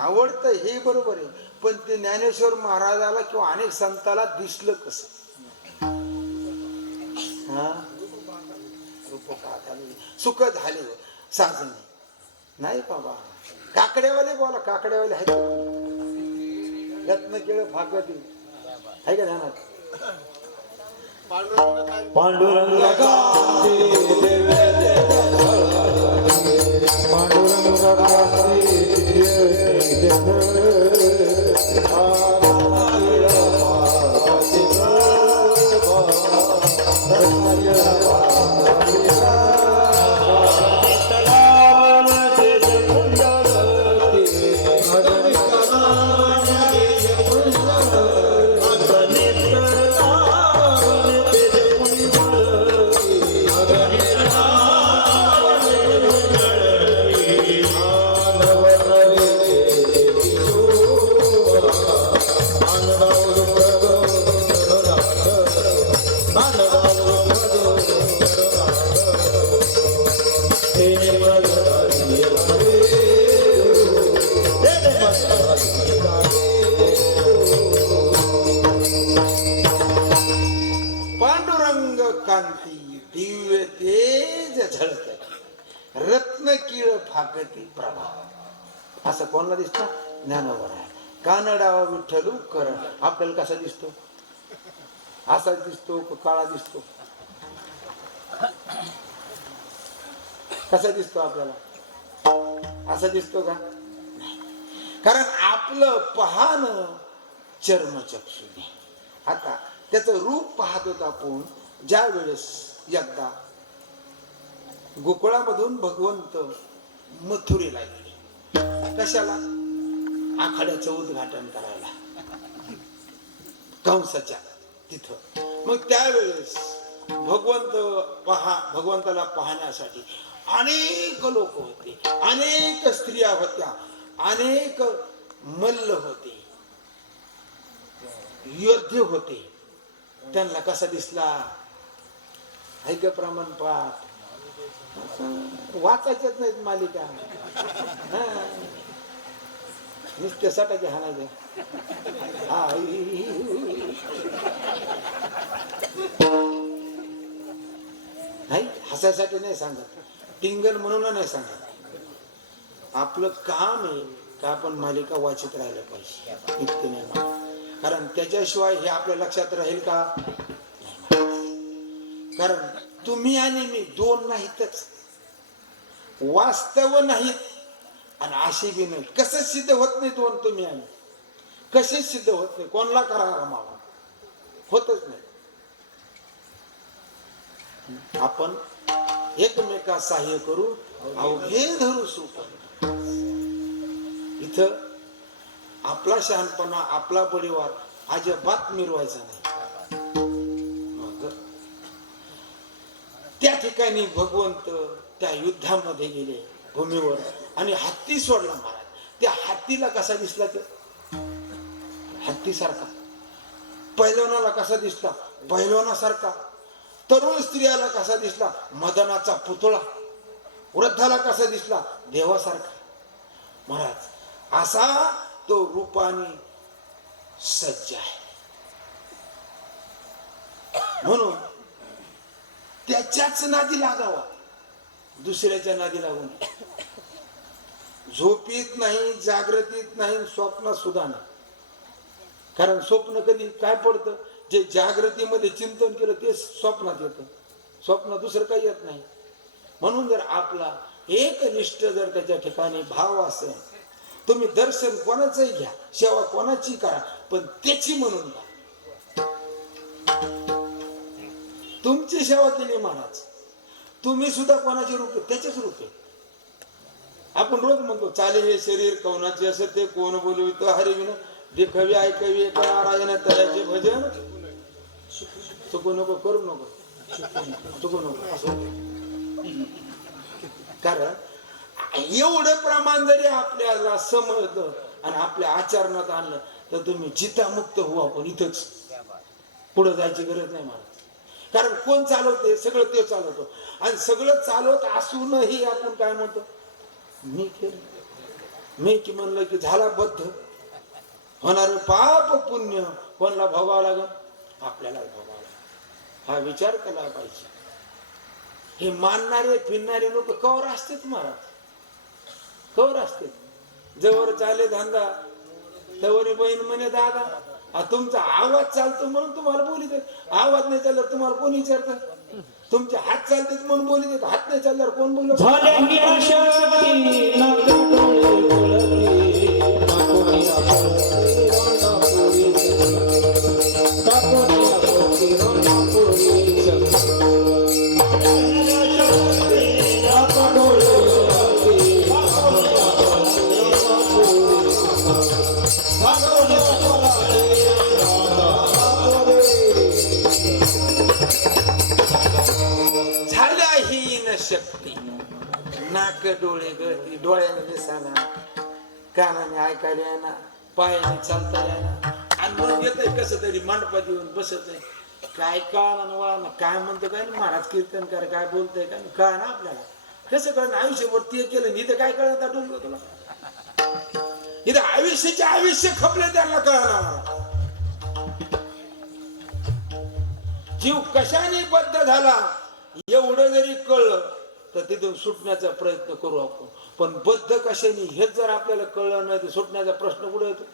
आवडतं हे बरोबर आहे, पण ते ज्ञानेश्वर महाराजाला किंवा अनेक संताला दिसलं कसं? हा सुख झाले साजणे नाही बाबा. काकड्यावाले बोला, काकड्यावाले आहेत रत्न केळ फाकती आहे का ध्यानात? पांडुरंग पांडुरंग कांती दिव्य तेज झळके रत्न किळ फाकती प्रभा. असं कोणाला दिसतं? ज्ञानोबर आहे. कानडावा विठ्ठलू करण आपल्याला कसा दिसतो? असा दिसतो का काळा दिसतो? कसा दिसतो आपल्याला? असा दिसतो का? कारण आपलं पाहण चर्मचक्षुने. आता त्याचं रूप पाहत होता आपण ज्या वेळेस एकदा गोकुळामधून भगवंत मथुरेला गेले. कशाला? आखाड्याचं उद्घाटन करायला कंसाच्या तिथं. मग त्यावेळेस भगवंताला पाहण्यासाठी अनेक लोक होते, अनेक स्त्रिया होत्या, अनेक मल्ल होते, योद्धे होते. त्यांना कसा दिसला? ऐक प्रमाण पाठ वाचायच्याच नाहीत मालिका, नुसते सटाचे हाणायचे. नाही हसायसाठी नाही सांगत, टिंगल म्हणून नाही सांगत. आपलं काम आहे का आपण मालिका वाचित राहिलं पाहिजे इतके नाही म्हणा. कारण त्याच्याशिवाय हे आपल्या लक्षात राहील का? कारण तुम्ही आणि मी दोन नाहीतच, वास्तव नाहीत आणि असे बी नाही. कसं सिद्ध होत नाही दोन तुम्ही आणि कसे सिद्ध होत नाही? कोणाला करा मावा होतच नाही. आपण एकमेका सहाय्य करू, अवघे धरू सुख. इथं आपला शहाणपणा, आपला परिवार अजिबात मिरवायचा नाही. मग त्या ठिकाणी भगवंत त्या युद्धामध्ये गेले भूमीवर आणि हत्ती सोडला महाराज. त्या हत्तीला कसा दिसला? तो हत्तीसारखा. पैलवानाला कसा दिसला? पैलवानासारखा. तरुण स्त्रियाला कसा दिसला? मदनाचा पुतळा. वृद्धाला कसा दिसला? देवासारखा. महाराज असा तो रूपाने सज्ज आहे. म्हणून त्याच्याच नादी लागावा, दुसऱ्याच्या नादी लागून. झोपीत नाही, जागृतीत नाही, स्वप्नात सुद्धा नाही. कारण स्वप्न कधी काय पडतं? जे जागृतीमध्ये चिंतन केलं ते स्वप्नात येतं. स्वप्न दुसरं काही येत नाही. म्हणून जर आपला एकनिष्ठ जर त्याच्या ठिकाणी भाव असेल, तुम्ही दर्शन कोणाचंही घ्या, सेवा कोणाची करा, पण त्याची म्हणून करा. तुमची सेवा केली महाराज, तुम्ही सुद्धा कोणाचे रूप? त्याचेच रूप आहे. आपण रोज म्हणतो चाले हे शरीर कोणाचे असे ते कोण बोलवितो हरिविन देखवी ऐकवी एका नारायण तयाचे भजन. चुकू नको, करू नको, चुकू नको असं. कारण एवढं प्रमाण जरी आपल्याला समजलं आणि आपल्या आचरणात आणलं तर तुम्ही चितामुक्त हो. आपण इथंच पुढे जायची गरज नाही महाराज. कारण कोण चालवते? सगळं ते चालवतो. आणि सगळं चालवत असूनही आपण काय म्हणतो? मी केलं, मी की म्हणलं की झाला बद्ध. होणार पाप पुण्य कोणाला भोगावं लागल? आपल्याला भोगावं लागल. हा विचार केला पाहिजे. हे मानणारे फिरणारे लोक कवर असतेच महाराज, कवर असते. जवळ चाले धंदा तवरी बहीण म्हणे दादा. तुमचा आवाज चालतो म्हणून तुम्हाला बोलित. आवाज नाही चालला तुम्हाला कोण विचारतं? तुमचे हात चालते म्हणून बोलित. हात नाही चालल्यावर कोण बोलत? शक्ती. नाक डोळे गळती, डोळ्याने दिसाना, कानाने ऐकायला येणार, पायाने चालता येणार. आणि मग येत कसं तरी मंडपात येऊन बसत आहे. काय कळणार वळणार, काय म्हणतो काय ना महाराज कीर्तन कर, काय बोलतोय काय कळ ना आपल्याला. कसं कळणं? आयुष्यभर ते केलं इथं काय कळत आठवलं तुला? इथं आयुष्याचे आयुष्य खपले त्यांना कळणार. जीव कशाने बद्ध झाला एवढं जरी कळलं तर तिथून सुटण्याचा प्रयत्न करू आपण. पण बद्ध कशाने हेच जर आपल्याला कळलं नाही तर सुटण्याचा प्रश्न कुठे येतो?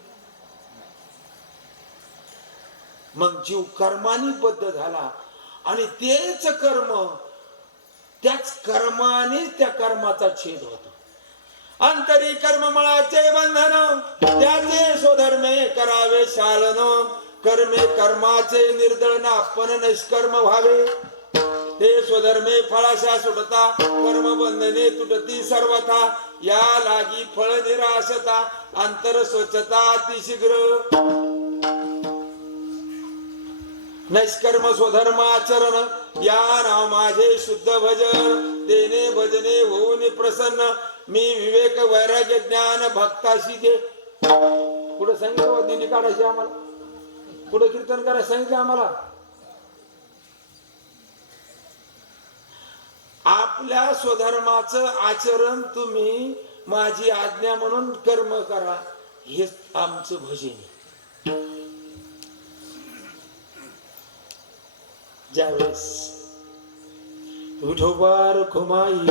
मग जीव कर्माने बद्ध झाला आणि तेच कर्म, त्याच कर्माने त्या कर्माचा छेद होतो. अंतरी कर्ममळाचे बंधन त्याचे स्वधर्मे करावे शालन. कर्मे कर्माचे निर्दळन आपण निष्कर्म व्हावे. ते स्वधर्मे फळाशा सुटता कर्म बंधने तुटती सर्वथा. या लागी फळ निराशता अंतर स्वच्छता अतिशीघ्र. नैष्कर्म स्वधर्माचरण या नाव माझे शुद्ध भजन. तेने भजने होऊन प्रसन्न मी विवेक वैराग्य ज्ञान भक्ताशी दे. पुढे सांगितलं दिंडी काढायची आम्हाला, पुढे कीर्तन करायला सांगितलं आम्हाला. आपल्या स्वधर्माचं आचरण तुम्ही माझी आज्ञा म्हणून कर्म करा, हेच आमचं भजन आहे. ज्यावेळेस विठोबार खुमाई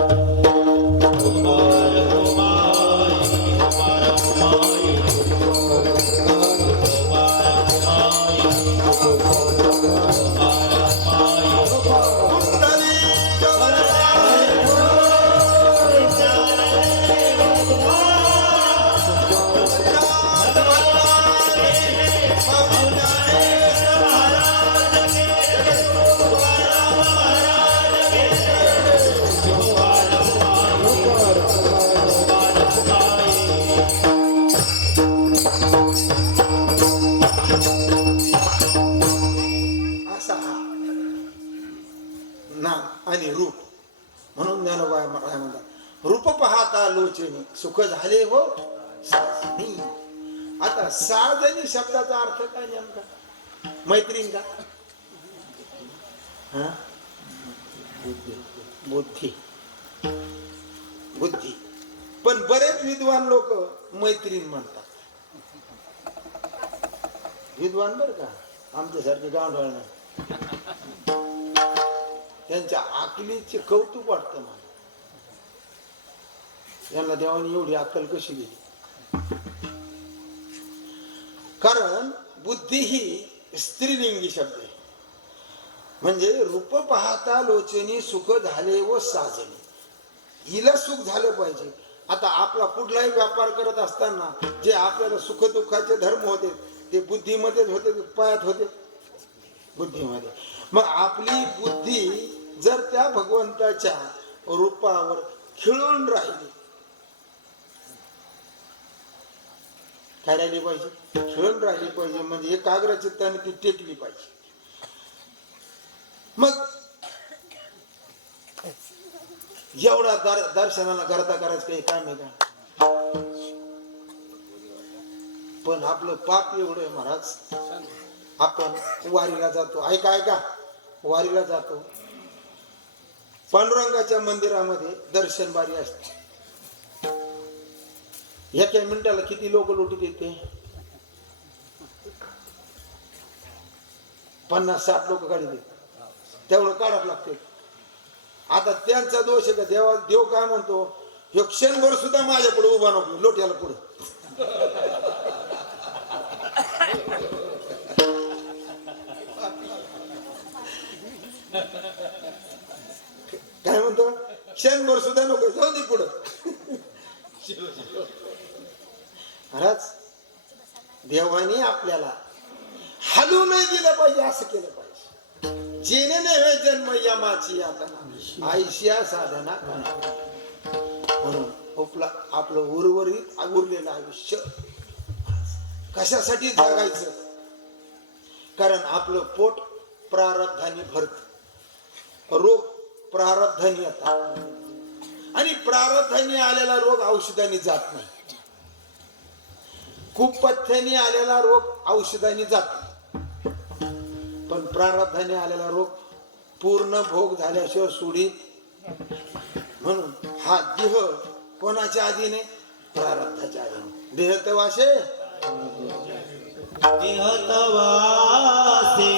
ना आणि रूप, म्हणून ज्ञानोबा काय म्हणतात, रूप पाहता लोचनी सुख झाले हो साजनी. आता साजनी शब्दाचा अर्थ काय नेमका? मैत्रीण का? हा, बुद्धी, बुद्धी. पण बरेच विद्वान लोक मैत्रीण म्हणतात. विद्वान बर का, आमच्यासारखे गावढळ नाही, त्यांच्या आकलीचे कौतुक वाटतं मला. यांना देवाने एवढी अक्कल कशी दिली? कारण बुद्धी ही स्त्रीलिंगी शब्द आहे. म्हणजे रूप पाहता लोचनी सुख झाले व साजनी, हिला सुख झालं पाहिजे. आता आपला कुठलाही व्यापार करत असताना जे आपल्याला सुख दुःखाचे धर्म होते ते बुद्धीमध्येच होते, पायात होते, बुद्धीमध्ये. मग आपली बुद्धी जर त्या भगवंताच्या रूपावर खिळून राहिली, काय राहिली पाहिजे? खिळून राहिली पाहिजे, म्हणजे एकाग्र चित्ताने ती टेकली पाहिजे. मग एवढा दर्शनाला करता करायचं काही काम आहे का? पण आपलं पाप एवढं आहे महाराज. आपण वारीला जातो, ऐका ऐका, वारीला जातो, पांडुरंगाच्या मंदिरामध्ये दर्शन बारी असते. एका मिनिटाला किती लोक लुटीत येते? 50-60 लोक काढी देत, तेवढं काढावं लागते. आता त्यांचा दोष आहे का? देव काय म्हणतो, ह्यो क्षणभर सुद्धा माझ्या पुढे उभा नको, लोट्याला पुढे. काय म्हणतो? क्षणभर सुद्धा नको, जाऊ दे पुढं. महाराज, देवाने आपल्याला हलू नाही दिलं पाहिजे, असं केलं पाहिजे. जेणे नव्हे जन्म यमाची यातना, आयशिया साधना करा. म्हणून आपलं उर्वरित उरलेलं आयुष्य कशासाठी जगायचं? कारण आपलं पोट प्रारब्धाने भरत, रोग प्रारब्धाने येतात, आणि प्रारब्धाने आलेला रोग औषधाने जात नाही. कुपथ्याने आलेला रोग औषधाने जातो, पण प्रारब्धाने आलेला रोग पूर्ण भोग झाल्याशिवाय सोडीत. म्हणून हा देह कोणाच्या अधीने? प्रारब्धाच्या अधीने. देह तवासे, देह तवासे,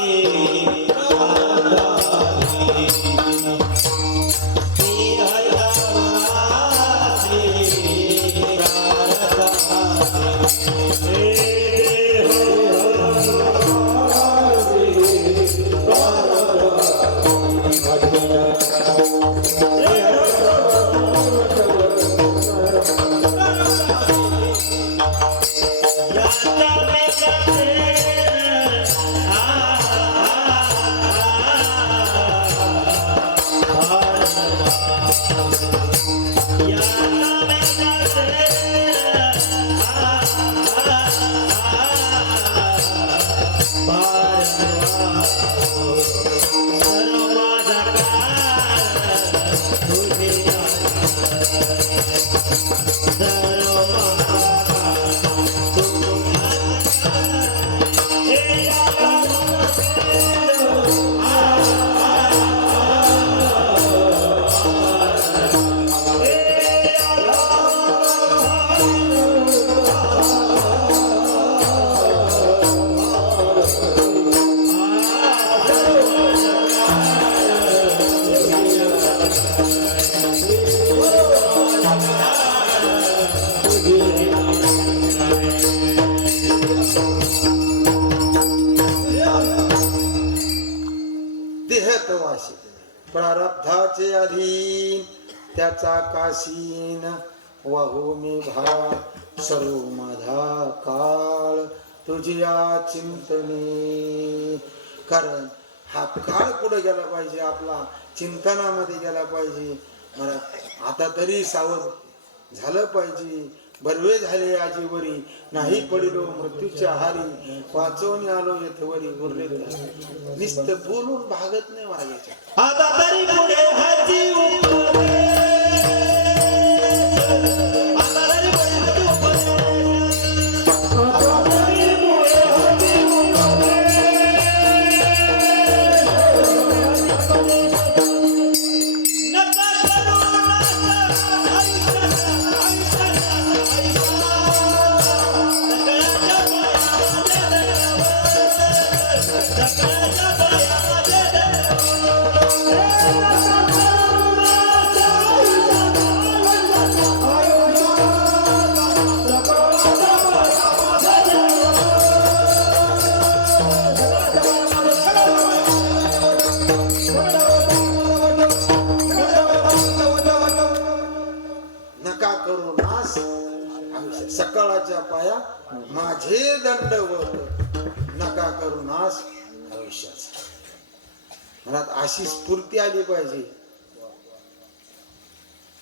प्रारब्धाचे अधीन त्याचा काशीन वाहू मी भार, सर्व माझा काळ तुझिया चिंतने. कारण हा काळ पुढे गेला पाहिजे, आपला चिंतनामध्ये गेला पाहिजे. मला आता तरी सावध झालं पाहिजे. बरवे झाले आजीवरी, नाही पडिलो मृत्यूच्या हारी, वाचवून आलो येथवरी उरले त्यारी. नुसतं बोलून भागत नाही वागायच्या. आता तरी पुढे हाती उपदेश. आता तरी पुढे हाती उपदेश. आता तरी पुढे हाती उपदेश. नका करू नका करू नास आयुष्य सकाळच्या पाया माझे दंडवत, नका करू नास आयुष्याचा. मनात अशी स्फूर्ती आली पाहिजे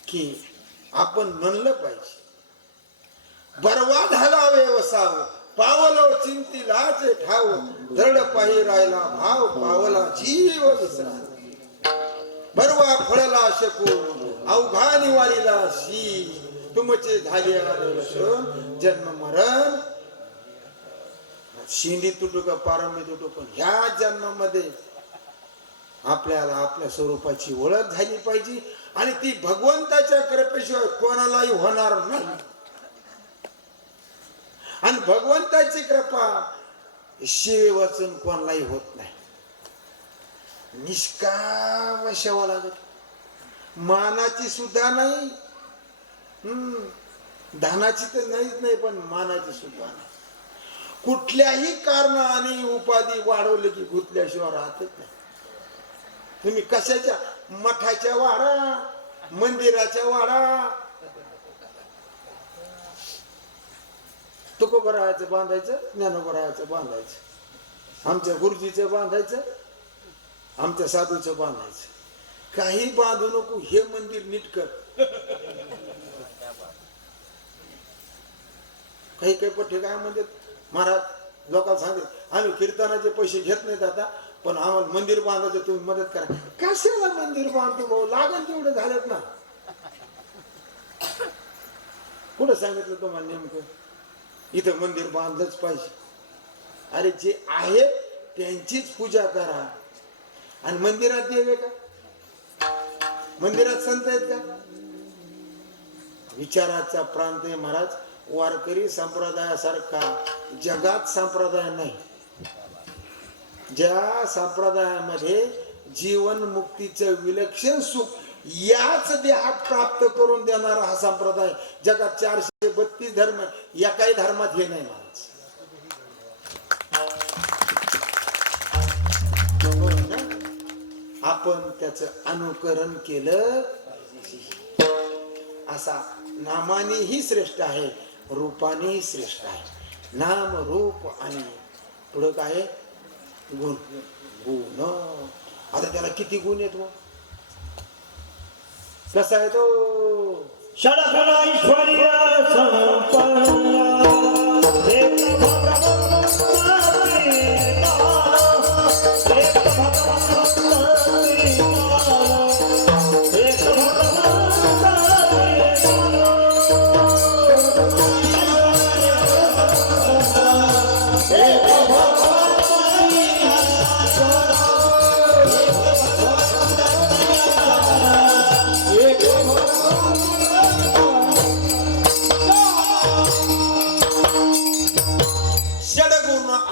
की आपण म्हणलं पाहिजे, बरवा झाला व्यवसाव, पावलो चिंतीलाच ठाव, दरड पाही राहिला भाव, पावला जीव विसरा. बरवा फळला शकू अवघा निवारीला शी, तुमचे झाले आदर्श जन्म मरण. शिंदी तुटू का पारंबी तुटू, पण ह्या जन्मामध्ये आपल्याला आपल्या स्वरूपाची ओळख झाली पाहिजे. आणि ती भगवंताच्या कृपेशिवाय कोणालाही होणार नाही. आणि भगवंताची कृपा शिव वाचून कोणालाही होत नाही. निष्काम शेवा लागत, मानाची सुद्धा नाही, धनाची तर नाहीच नाही, पण मानाची सुद्धा नाही. कुठल्याही कारणाने उपाधी वाढवली की गुंतल्याशिवाय राहतच नाही. तुम्ही कशाच्या मठाच्या वाडा, मंदिराच्या वाडा, तुकोबरायाचं बांधायचं, ज्ञानोबरायाचं बांधायचं, आमच्या गुरुजीचं बांधायचं, आमच्या साधूचं बांधायचं. काही बांधू नको, हे मंदिर नीट कर. काही काही पठ्ठे काय म्हणतात, महाराज लोकांना सांगतात आम्ही कीर्तनाचे पैसे घेत नाहीत आता, पण आम्हाला मंदिर बांधायचं तुम्ही मदत करा. कशाला मंदिर बांधतो भाऊ, लागेल तेवढे झालेत ना. कुठं सांगितलं तुम्हाला नेमकं इथं मंदिर बांधलंच पाहिजे? अरे जे आहे त्यांचीच पूजा करा. आणि मंदिरात देवे का, मंदिरात संत आहेत का? विचाराचा प्रांत आहे महाराज. वारकरी संप्रदायासारखा जगात संप्रदाय नाही. ज्या संप्रदायामध्ये जीवन मुक्तीचं विलक्षण सुख याच देहात प्राप्त करून देणारा हा संप्रदाय, जगात 432 धर्म, एकाही धर्मात हे नाही महाराज. आपण त्याचं अनुकरण केलं. असा नामानेही श्रेष्ठ आहे, रूपानेही श्रेष्ठ आहे. नाम रूप आणि पुढं काय गुण. गुण आता त्याला किती गुण येतो, कसा आहे तो? षडगुण ऐश्वर्य संपन्न, एक भगवंत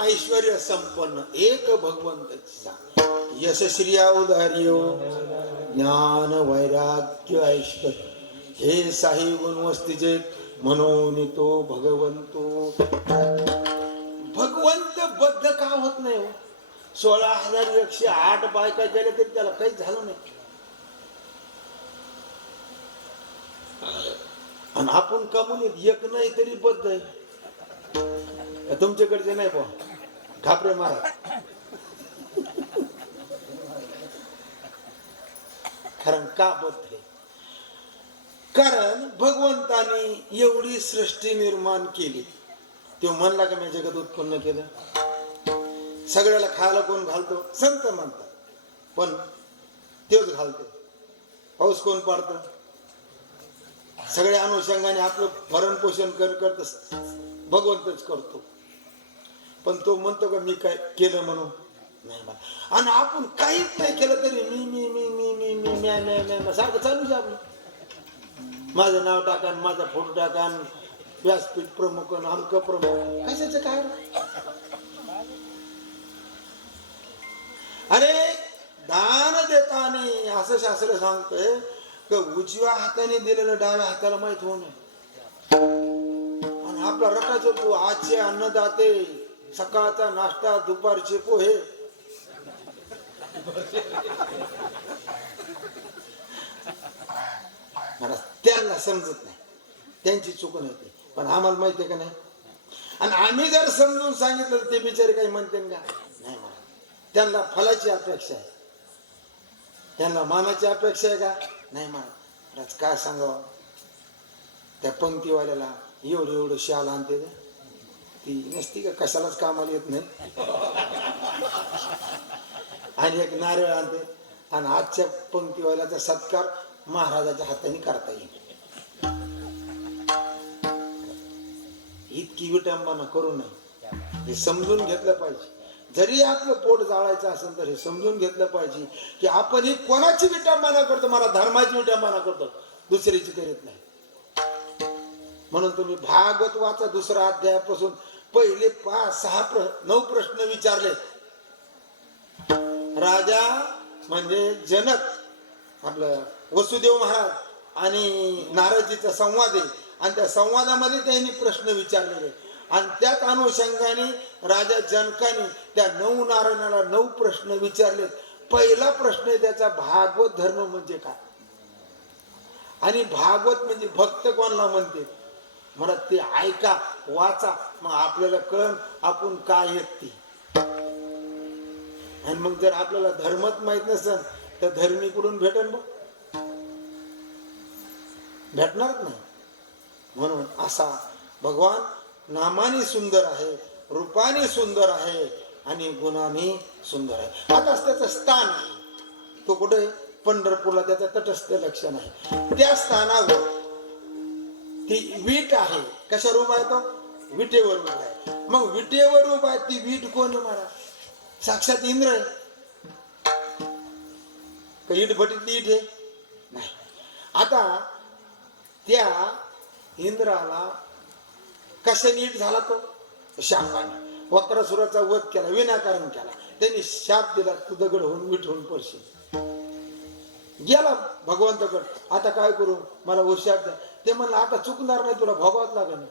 ऐश्वर्य संपन्न एक भगवंत. यशश्री औदार्य ज्ञान वैराग्य ऐश्वर्य हे साही गुण वस्तीचे म्हणून तो भगवंतो. भगवंत बद्ध का होत नाही हो? 16,108 बायका गेल्या तरी त्याला काहीच झालं नाही. आणि आपण कमून एक नाही तरी बद्ध आहे. तुमच्याकडचे नाही पहा घाबरे महाराज. कारण का बद्ध आहे? कारण भगवंतानी एवढी सृष्टी निर्माण केली, तो म्हणला का मी जगत उत्पन्न केलं. सगळ्याला खायला कोण घालतो? संत म्हणतात, पण तेच घालतो. पाऊस कोण पाडतं? सगळ्या अनुषंगाने आपलं भरण पोषण करत भगवंतच करतो. पण तो म्हणतो का मी काय केलं म्हणून? नाही म्हणा. आणि आपण काहीच नाही केलं तरी मी मी मी मी मी मी म्या म्या म्या सारखं चालूच आपलं. माझं नाव टाका, माझा फोटो टाका, व्यासपीठ प्रमुख, आमक प्रमुख, कशाचं काय? अरे दान देताना असं शास्त्र सांगतोय की उजव्या हाताने दिलेलं डाव्या हाताला माहित होऊ नये. आणि आपला रटा चलतो, आजचे अन्नदाते, सकाळचा नाश्ता, दुपारचे पोहे. मला त्यांना समजत नाही, त्यांची चूक नाही ती, पण आम्हाला माहिती आहे का नाही. आणि आम्ही जर समजून सांगितलं ते बिचारे काही म्हणते का? नाही म्हणा. त्यांना फलाची अपेक्षा आहे, त्यांना मानाची अपेक्षा आहे का? नाही म्हणा. काय सांगावं त्या पंक्तीवाल्याला, एवढं एवढं शाल आणते ती नसती का कशालाच कामाला येत नाही, आणि एक नारळ आणते. आणि आजच्या पंक्तीवाल्याचा सत्कार महाराजाच्या हाताने करता येईल. इतकी विटंबना करू नये, हे समजून घेतलं पाहिजे. जरी आपलं पोट जाळायचं असेल तर हे समजून घेतलं पाहिजे की आपण ही कोणाची विटंबना करतो? मला धर्माची विटंबना करतो, दुसरीची करीत नाही. म्हणून तुम्ही भागवत वाचा, दुसरा अध्यायापासून पहिले 5-6-9 प्रश्न विचारले. राजा म्हणजे जनक, आपलं वसुदेव महाराज आणि नारदजीचा संवाद आहे, आणि त्या संवादामध्ये त्यांनी प्रश्न विचारलेले. आणि त्याच अनुषंगाने राजा जनकाने त्या 9 नारायणाला 9 प्रश्न विचारले. पहिला प्रश्न आहे त्याचा, भागवत धर्म म्हणजे काय? आणि भागवत म्हणजे भक्त कोणाला म्हणते? म्हणत ते ऐका, वाचा, मग आपल्याला कळण आपण काय आहेत ती. आणि मग जर आपल्याला धर्मच माहित नसेल तर धर्मी कुठून भेटन? भेटणारच नाही. म्हणून असा भगवान नामाने सुंदर आहे, रूपाने सुंदर आहे, आणि गुणाने सुंदर आहे. आता त्याचं स्थान आहे, तो कुठे? पंढरपूरला त्याचं तटस्थ लक्षण आहे. त्या स्थानावर ती वीट आहे. कशावर उभा आहे तो? विटेवर उभा आहे. मग विटेवर उभा आहे ती वीट कोण आहे महाराज? साक्षात इंद्र आहे. का इट भटीतली इट आहे? नाही. आता त्या इंद्राला कशा नीट झाला तो? शापाने. वक्रासुराचा वध केला, विनाकारण केला. त्यांनी शाप दिला, तू दगड होऊन मीठ होऊन पडशील. गेला भगवंताकडे, आता काय करू, मला हुशार द्या. ते म्हणलं आता चुकणार नाही, तुला भोगावत लागेल,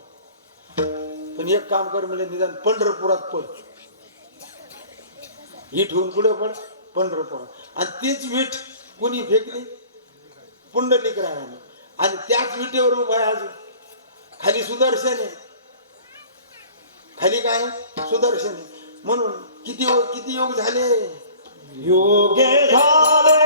पण एक काम कर, म्हणजे निदान पंढरपुरात पड. हीट होऊन पुढे पड पंढरपुरात. आणि तीच वीट कुणी फेकली? पुंडलिक रायाने. आणि त्याच विटेवर उभा आहे अजून. खाली सुदर्शन आहे, खाली काय? सुदर्शन आहे. म्हणून किती योग झाले? योगे झाले,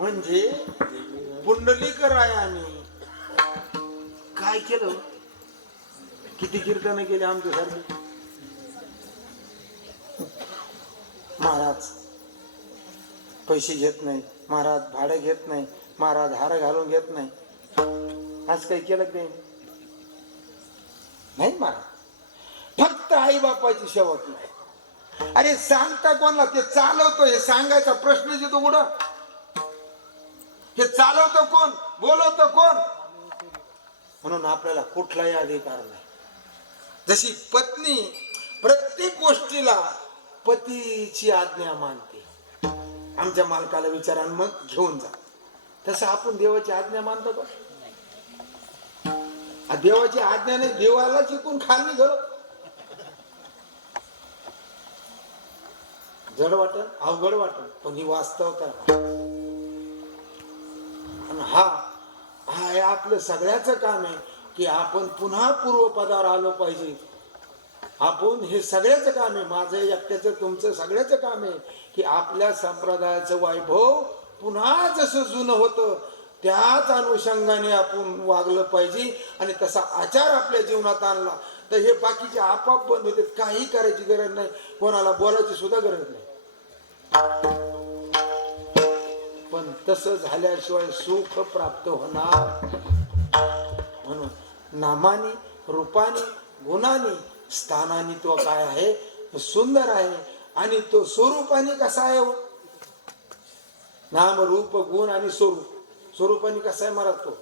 म्हणजे पुंडलिक रायाने काय केलं? किती कीर्तन केले आमच्यासारखे. महाराज पैसे घेत नाही, महाराज भाडे घेत नाही, महाराज हार घालून घेत नाही. आज काही केलं ते नाही महाराज, फक्त आई बापाची सेवा केली. अरे सांगता कोणाला, ते चालवतो हे सांगायचा प्रश्नच येतो कुठं? हे चालवतो कोण, बोलवतो कोण? म्हणून आपल्याला कुठलाही अधिकार नाही. जशी पत्नी प्रत्येक गोष्टीला पतीची आज्ञा मानते, आमच्या मालकाला विचारा मग घेऊन जा, तसं आपण देवाची आज्ञा मानतो का? देवाची आज्ञा नाही, देवाला चिकून खाली घाल. जड वाटत, अवघड वाटत, पण ही वास्तवता आहे. हा हा आपलं सगळ्याचं काम आहे की आपण पुन्हा पूर्वपदावर आलो पाहिजे. आपण हे सगळ्याचं काम आहे, माझं एकट्याचं तुमचं सगळ्याचं काम आहे की आपल्या संप्रदायाचं वैभव पुन्हा जसं जुनं होतं त्याच अनुषंगाने आपण वागलं पाहिजे. आणि तसा आचार आपल्या जीवनात आणला तर हे बाकीचे आपाप बंद होते. काही करायची गरज नाही, कोणाला बोलायची सुद्धा गरज नाही. पण तसं झाल्याशिवाय सुख प्राप्त होणार. म्हणून नामानी, रूपानी, गुणानी, स्थानानी तो काय आहे, सुंदर आहे. आणि तो स्वरूपाने कसा आहे? नाम, रूप, गुण आणि स्वरूप. स्वरूपाने कसा आहे महाराज तो?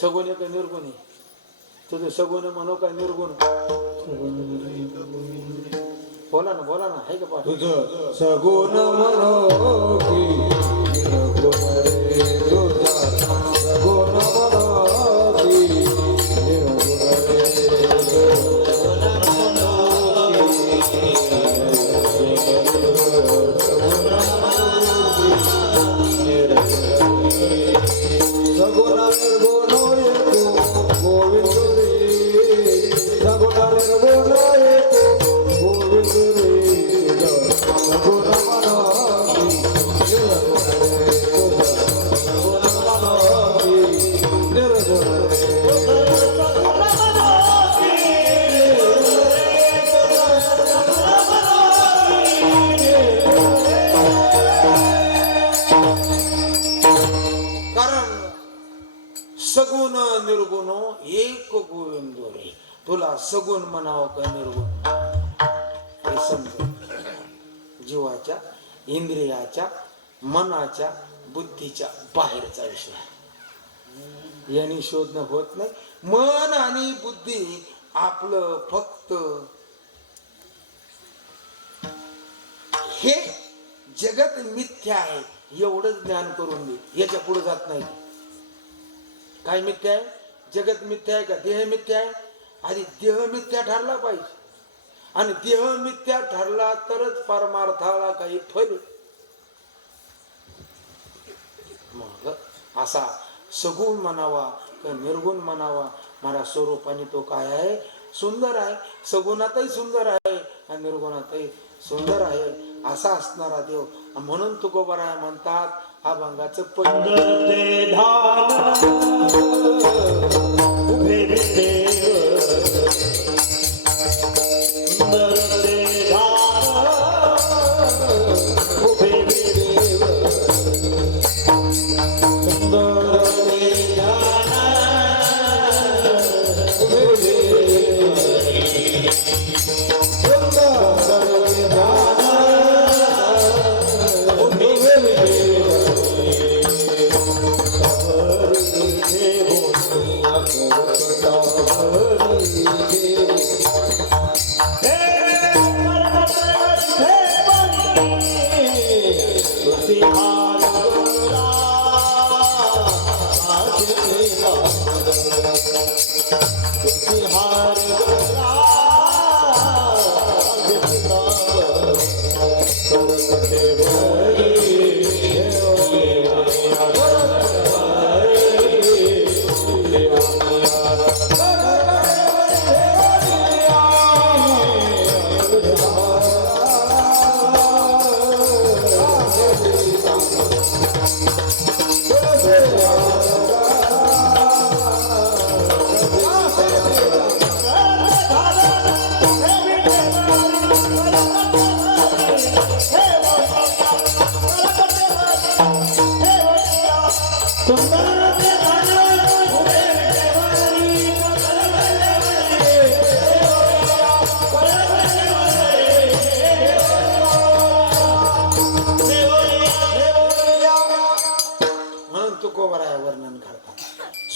सगुण का निर्गुण आहे? तो सगुण म्हणू का निर्गुण? बोला ना, बोला ना, आहे का पाठ? तुझं सगुण म्हणो की निर्गुण रे तुझा, सगुण म्हणो की निर्गुण रे. सगुण निर्गुण एको गोविंद रे, सगुण निर्गुण एको गोविंद रे. सगुण म्हणो की निर्गुण रे तुझा, सगुण म्हणो की निर्गुण सगुण निर्गुण एक गोविंद रे. तुला सगुण म्हणावं का निर्गुण? हे समजून जीवाच्या, इंद्रियाच्या, मनाच्या, बुद्धीच्या बाहेरचा विषय यांनी शोधणं होत नाही. मन आणि बुद्धी आपलं फक्त हे जगत मिथ्या आहे एवढंच ज्ञान करून दे, याच्या पुढे जात नाही. काय मिथ्या आहे? जगत मिथ्या आहे का? देह मिथ्या आहे? आधी देह मिथ्या ठरला पाहिजे, आणि देह मिथ्या ठरला तरच परमार्थाला काही फल. मग असा सगुण म्हणावा का निर्गुण म्हणावा? मला स्वरूपाने तो काय आहे? सुंदर आहे. सगुणातही सुंदर आहे आणि निर्गुणातही सुंदर आहे असा असणारा देव. म्हणून तुकोबाराय म्हणतात अभंगाचं सुंदर ते धान उभे देव, सुंदर ते धान उभे देव, सुंदर ते धान उभे देव, सुंदर ते धान उभे देव.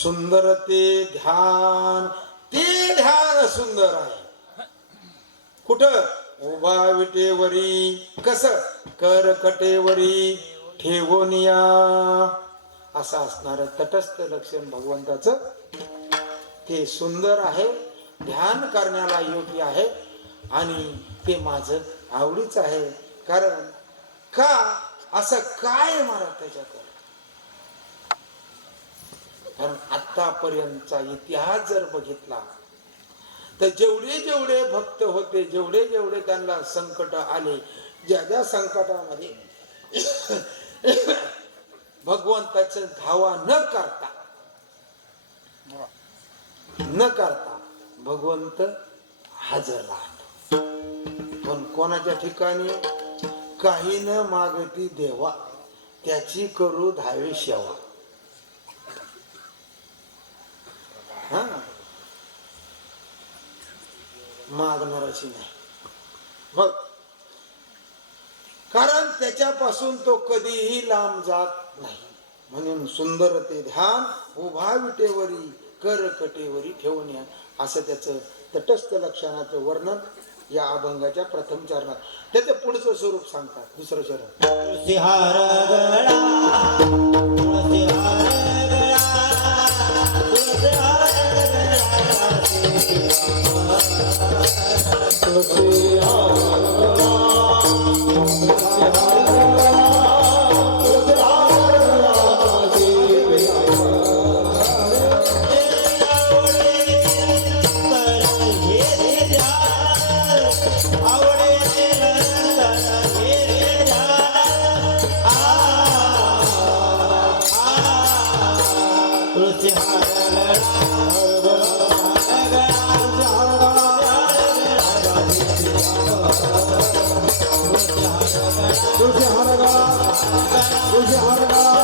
सुंदर ते ध्यान, ते ध्यान सुंदर आहे. कुठं? उभा विटेवरी. कस? कर कटेवरी ठेवोनिया. असं असणार तटस्थ लक्षण भगवंताचं ते सुंदर आहे, ध्यान करण्याला योग्य आहे आणि ते माझं आवडीच आहे. कारण का? असं काय महाराज त्याच्यात? कारण आतापर्यंतचा इतिहास जर बघितला तर जेवढे जेवढे भक्त होते, जेवढे जेवढे त्यांना संकट आले, ज्या ज्या संकटामध्ये भगवंताचं धावा न करता भगवंत हजर राहतो. पण कोणाच्या ठिकाणी? काही न मागती देवा, त्याची करू धावे सेवा. हा, मागणाराची नाही. मग कारण त्याच्यापासून तो कधीही लांब जात नाही. म्हणून सुंदर ते ध्यान, उभा विटेवरी कर कटेवरी ठेवून या, असं त्याचं तटस्थ लक्षणाचं वर्णन या अभंगाच्या प्रथम चरणात. त्याचं पुढचं स्वरूप सांगतात. दुसरं चरण. तुळशीहार गळा, तुळशीहार गळा, तुळशीहार गळा, तुळशीहार गळा,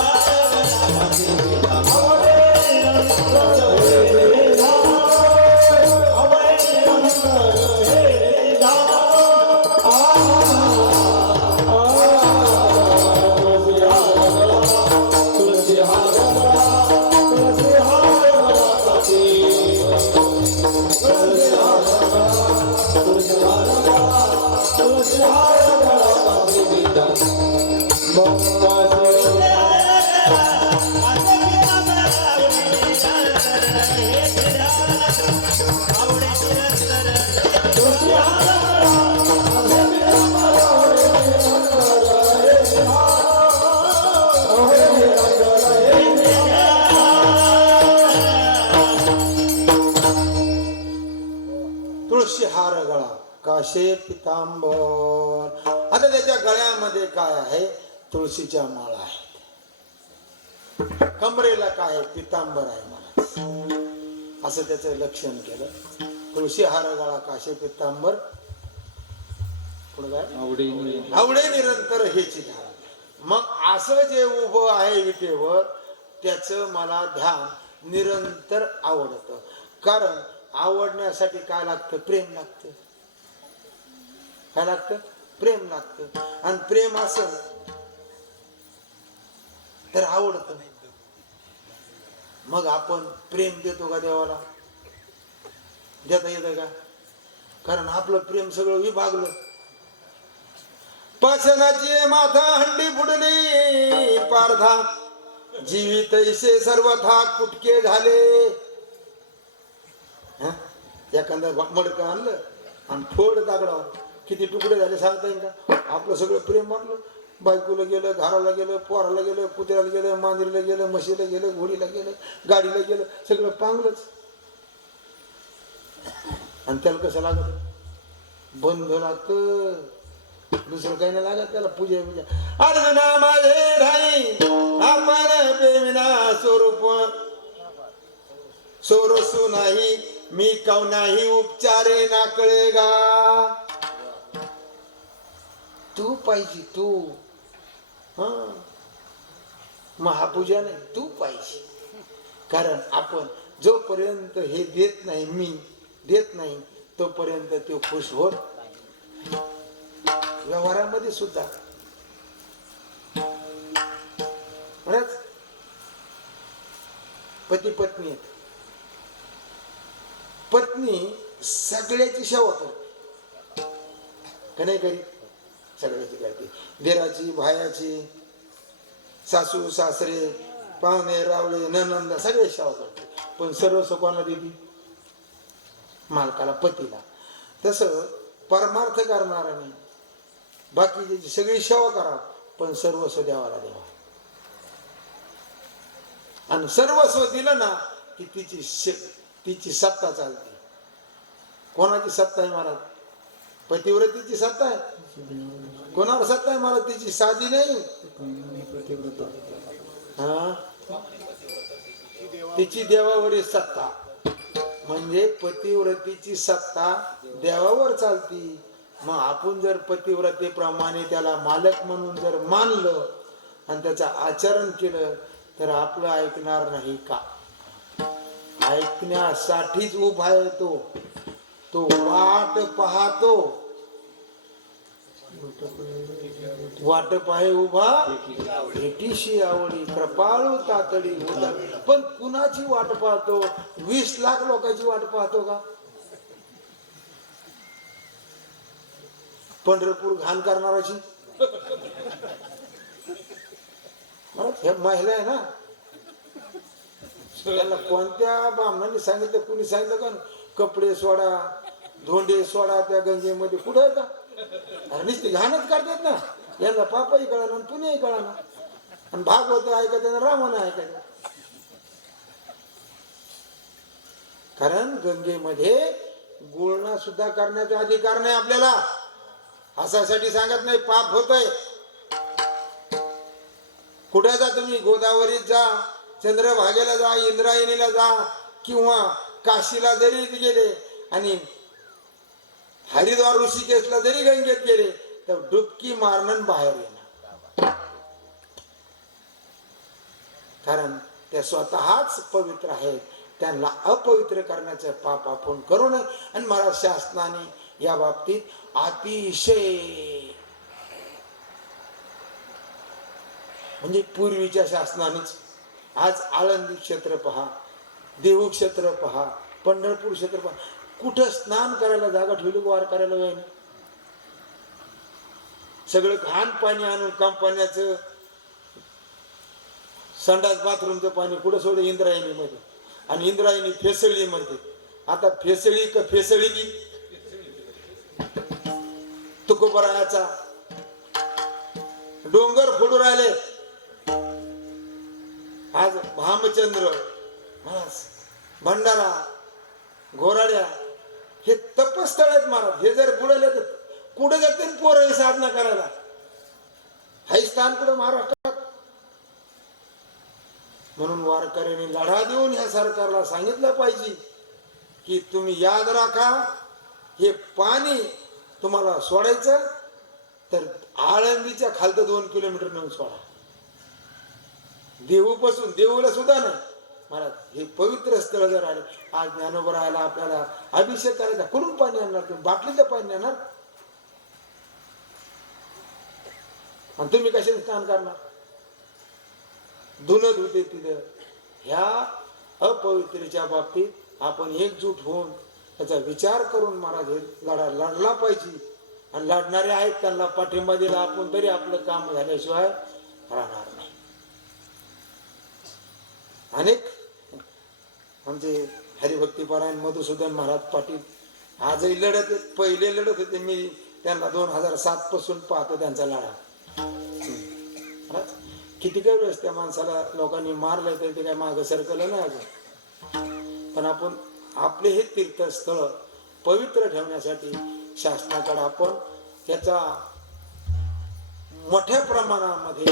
तुळशीहार गळा काशे पितांबर. आता त्याच्या गळ्यामध्ये काय आहे? तुळशीच्या माळा आहेत. कमरेला काय आहे? पितांबर आहे महाराज. असं त्याचं लक्षण केलं. तुळशीहार गळा काशे पितांबर. पुढे काय? आवडे निरंतर हेची ध्यान. मग असं जे उभं आहे विटेवर, त्याचं मला ध्यान निरंतर आवडतं. कारण आवडण्यासाठी काय लागतं? प्रेम लागतं. काय लागतं? प्रेम लागतं. आणि प्रेम असेल तर आवडतं. मग आपण प्रेम देतो का देवाला? देता येतं का? कारण आपलं प्रेम सगळं विभागलं. पाषाणाची माथा हंडी फुडली पारधा, जीवित ऐसे सर्वथा कुटके झाले. एखादा मडकं आणलं आणि फोड दागडावर किती तुकडे झाले सांगता येईल का? आपलं सगळं प्रेम मारलं. बायकोला गेलं, घराला गेलं, पोराला गेलं, कुत्र्याला गेलं, मांजरीला गेलं, म्हशीला गेलं, घोडीला गेलं, गाडीला गेलं, सगळं पांगलंच. आणि त्याला कसं लागत? बंध लागत. दुसरं काही नाही लागत त्याला. पूजा अर्जुना माझे ढाई आपण प्रेमिना स्वरूप सोरसू नाही मी कवनाही उपचारे ना कळेगा. तू पाहिजे तू. हा, महापूजा नाही, तू पाहिजे. कारण आपण जोपर्यंत हे देत नाही, मी देत नाही, तोपर्यंत तो खुश होत. व्यवहारामध्ये सुद्धा पती पत्नी आहेत. पत्नी सगळ्याची सेवा करते का नाही करी? सगळ्याची करते. देराची, भायाची, सासू सासरे, पाहुणे रावळे, ननंद सगळे सेवा करते. पण सर्वस्व कोणाला देते? मालकाला, पतीला. तसं परमार्थ करणाराने बाकीची सगळी सेवा करा, पण सर्वस्व देवाला द्यावा. आणि सर्वस्व दिलं ना की तिची सत्ता चालते. कोणाची सत्ता आहे महाराज? पतिव्रतीची सत्ता आहे. कोणावर सत्ता आहे महाराज? तिची साधी नाही, हा, तिची देवावरील सत्ता. म्हणजे पतिव्रतीची सत्ता देवावर चालती. मग आपण जर पतिव्रतेप्रमाणे त्याला मालक म्हणून जर मानलं आणि त्याचं आचरण केलं तर आपलं ऐकणार नाही का? ऐकण्यासाठीच उभा आहे तो. तो वाट पाहतो, वाट पाहे उभा भेटीशी आवडी, कृपाळू तातडी होता. पण कुणाची वाट पाहतो? 20 लाख लोकांची वाट पाहतो का? पंढरपूर घाण करणाराची? हे महिला आहे ना, त्याला कोणत्या ब्राह्मणांनी सांगितलं, कुणी सांगितलं का? कपडे सोडा, धोंडे सोडा त्या गंगेमध्ये. कुठं आहे का? अरे नुसती घाणच करतात ना. यांना पापही कळा ना, पुण्याही कळा ना. आणि भागवत ऐकायचं ना, रामानं ऐकायचं. कारण गंगेमध्ये गुळणा सुद्धा करण्याचा अधिकार नाही आपल्याला. असासाठी सांगत नाही, पाप होतय. कुठे जा तुम्ही, गोदावरीत जा, चंद्रभागेला जा, इंद्रायणीला जा, किंवा काशीला जरी गेले आणि हरिद्वार ऋषिकेशला जरी गंगेत गेले तर डुबकी मारणं बाहेर येणार. कारण त्या स्वतःच पवित्र आहेत. त्यांना अपवित्र करण्याचं पाप आपण करू नये. आणि महाराज शासनाने या बाबतीत अतिशय, म्हणजे पूर्वीच्या शासनानेच, आज आळंदी क्षेत्र पहा, देहू क्षेत्र पहा, पंढरपूर क्षेत्र पहा, कुठं स्नान करायला जागा ठेवली, वार करायला वेळ नाही. सगळं घाण पाणी आणून कंपन्याचं संडास बाथरूमचं पाणी कुठं सोडे? इंद्रायणीमध्ये. आणि इंद्रायणी फेसळी म्हणते. आता फेसळी का फेसळी की तुकोबरायाचा डोंगर फोडू राहिले. आज भामचंद्र, भंडारा, घोराड्या हे तपस्थळ आहेत महाराज. हे जर बुडाले तर कुठे जाते पोरं साधना करायला? हाय स्थान कुठं? महाराष्ट्रात. म्हणून वारकऱ्यांनी लढा देऊन ह्या सरकारला सांगितलं पाहिजे की तुम्ही याद राखा, हे पाणी तुम्हाला सोडायचं तर आळंदीच्या खालतं 2 किलोमीटर नेऊन सोडा. देहूपासून, देहूला सुद्धा नाही महाराज. हे पवित्र स्थळ जर आले, आज ज्ञानोबरायला आपल्याला अभिषेक करायचा, कुठून पाणी आणणार? तुम्ही बाटलीचं पाणी आणणार आणि तुम्ही कशाने स्नान करणार? धुणं धुते तिथं. ह्या अपवित्रेच्या बाबतीत आपण एकजूट होऊन त्याचा विचार करून महाराज हे लढा लढला पाहिजे. आणि लढणारे आहेत त्यांना पाठिंबा दिला आपण तरी आपलं काम झाल्याशिवाय राहणार नाही. अनेक म्हणजे हरिभक्तीपरायण मधुसूदन महाराज पाटील आजही लढत आहेत. पहिले लढत होते, मी त्यांना 2007 पासून पाहतो त्यांचा लढा. किती काही वेळेस त्या माणसाला लोकांनी मारलं तर ते काय मागं सरकलं नाही अजून. पण आपण आपले हे तीर्थस्थळ पवित्र ठेवण्यासाठी शासनाकडे आपण त्याचा मोठ्या प्रमाणामध्ये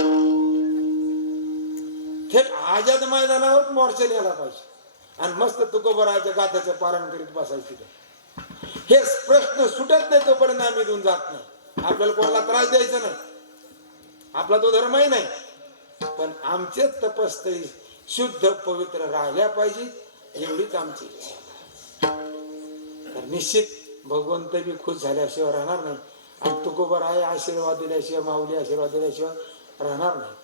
थेट आझाद मैदानावर मोर्चा न्यायला पाहिजे आणि मस्त तुकोबराच्या गाथ्याचं पारण करीत बसायचं. हे प्रश्न सुटत नाही तोपर्यंत आम्ही इथून जात नाही. आपल्याला कोणाला त्रास द्यायचा नाही, आपला तो धर्मही नाही. पण आमचे तपस्थळी शुद्ध पवित्र राहिल्या पाहिजे एवढीच आमची इच्छा. तर निश्चित भगवंत बी खुश झाल्याशिवाय राहणार नाही आणि तुकोबराय आशीर्वाद दिल्याशिवाय, माऊली आशीर्वाद दिल्याशिवाय राहणार नाही.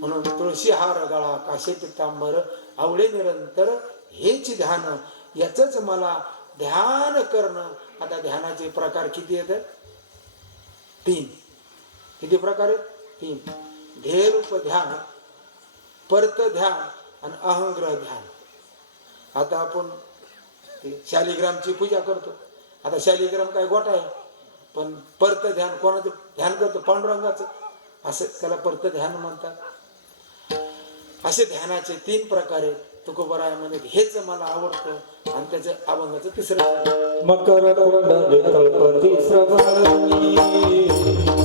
म्हणून तुळशी हार गळा काशे पितांबर आवळे निरंतर हेच ध्यान, याच मला ध्यान करणं. आता ध्यानाचे प्रकार किती आहेत? 3. किती प्रकार आहेत? 3. ध्येय रूप ध्यान, परत ध्यान आणि अहंग्रह ध्यान. आता आपण शालिग्रामची पूजा करतो. आता शालिग्राम काय गोटा आहे, पण परत ध्यान कोणाचं ध्यान करतो? पांडुरंगाचं. असं त्याला परत ध्यान म्हणतात. असे ध्यानाचे 3 प्रकार आहेत. तुकोबराय म्हणे हेच मला आवडतं आणि त्याचं अभंगाचं 3रं मकर कुंडले तळपती श्रवणी,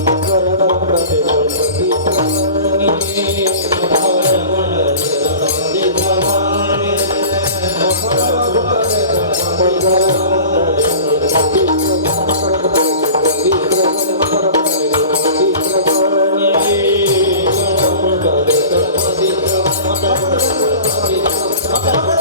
मकर कुंडले तळपती श्रवणी, मकर कुंडले तळपती श्रवणी, मकर कुंडले तळपती श्रवणी, मकर कुंडले तळपती श्रवणी.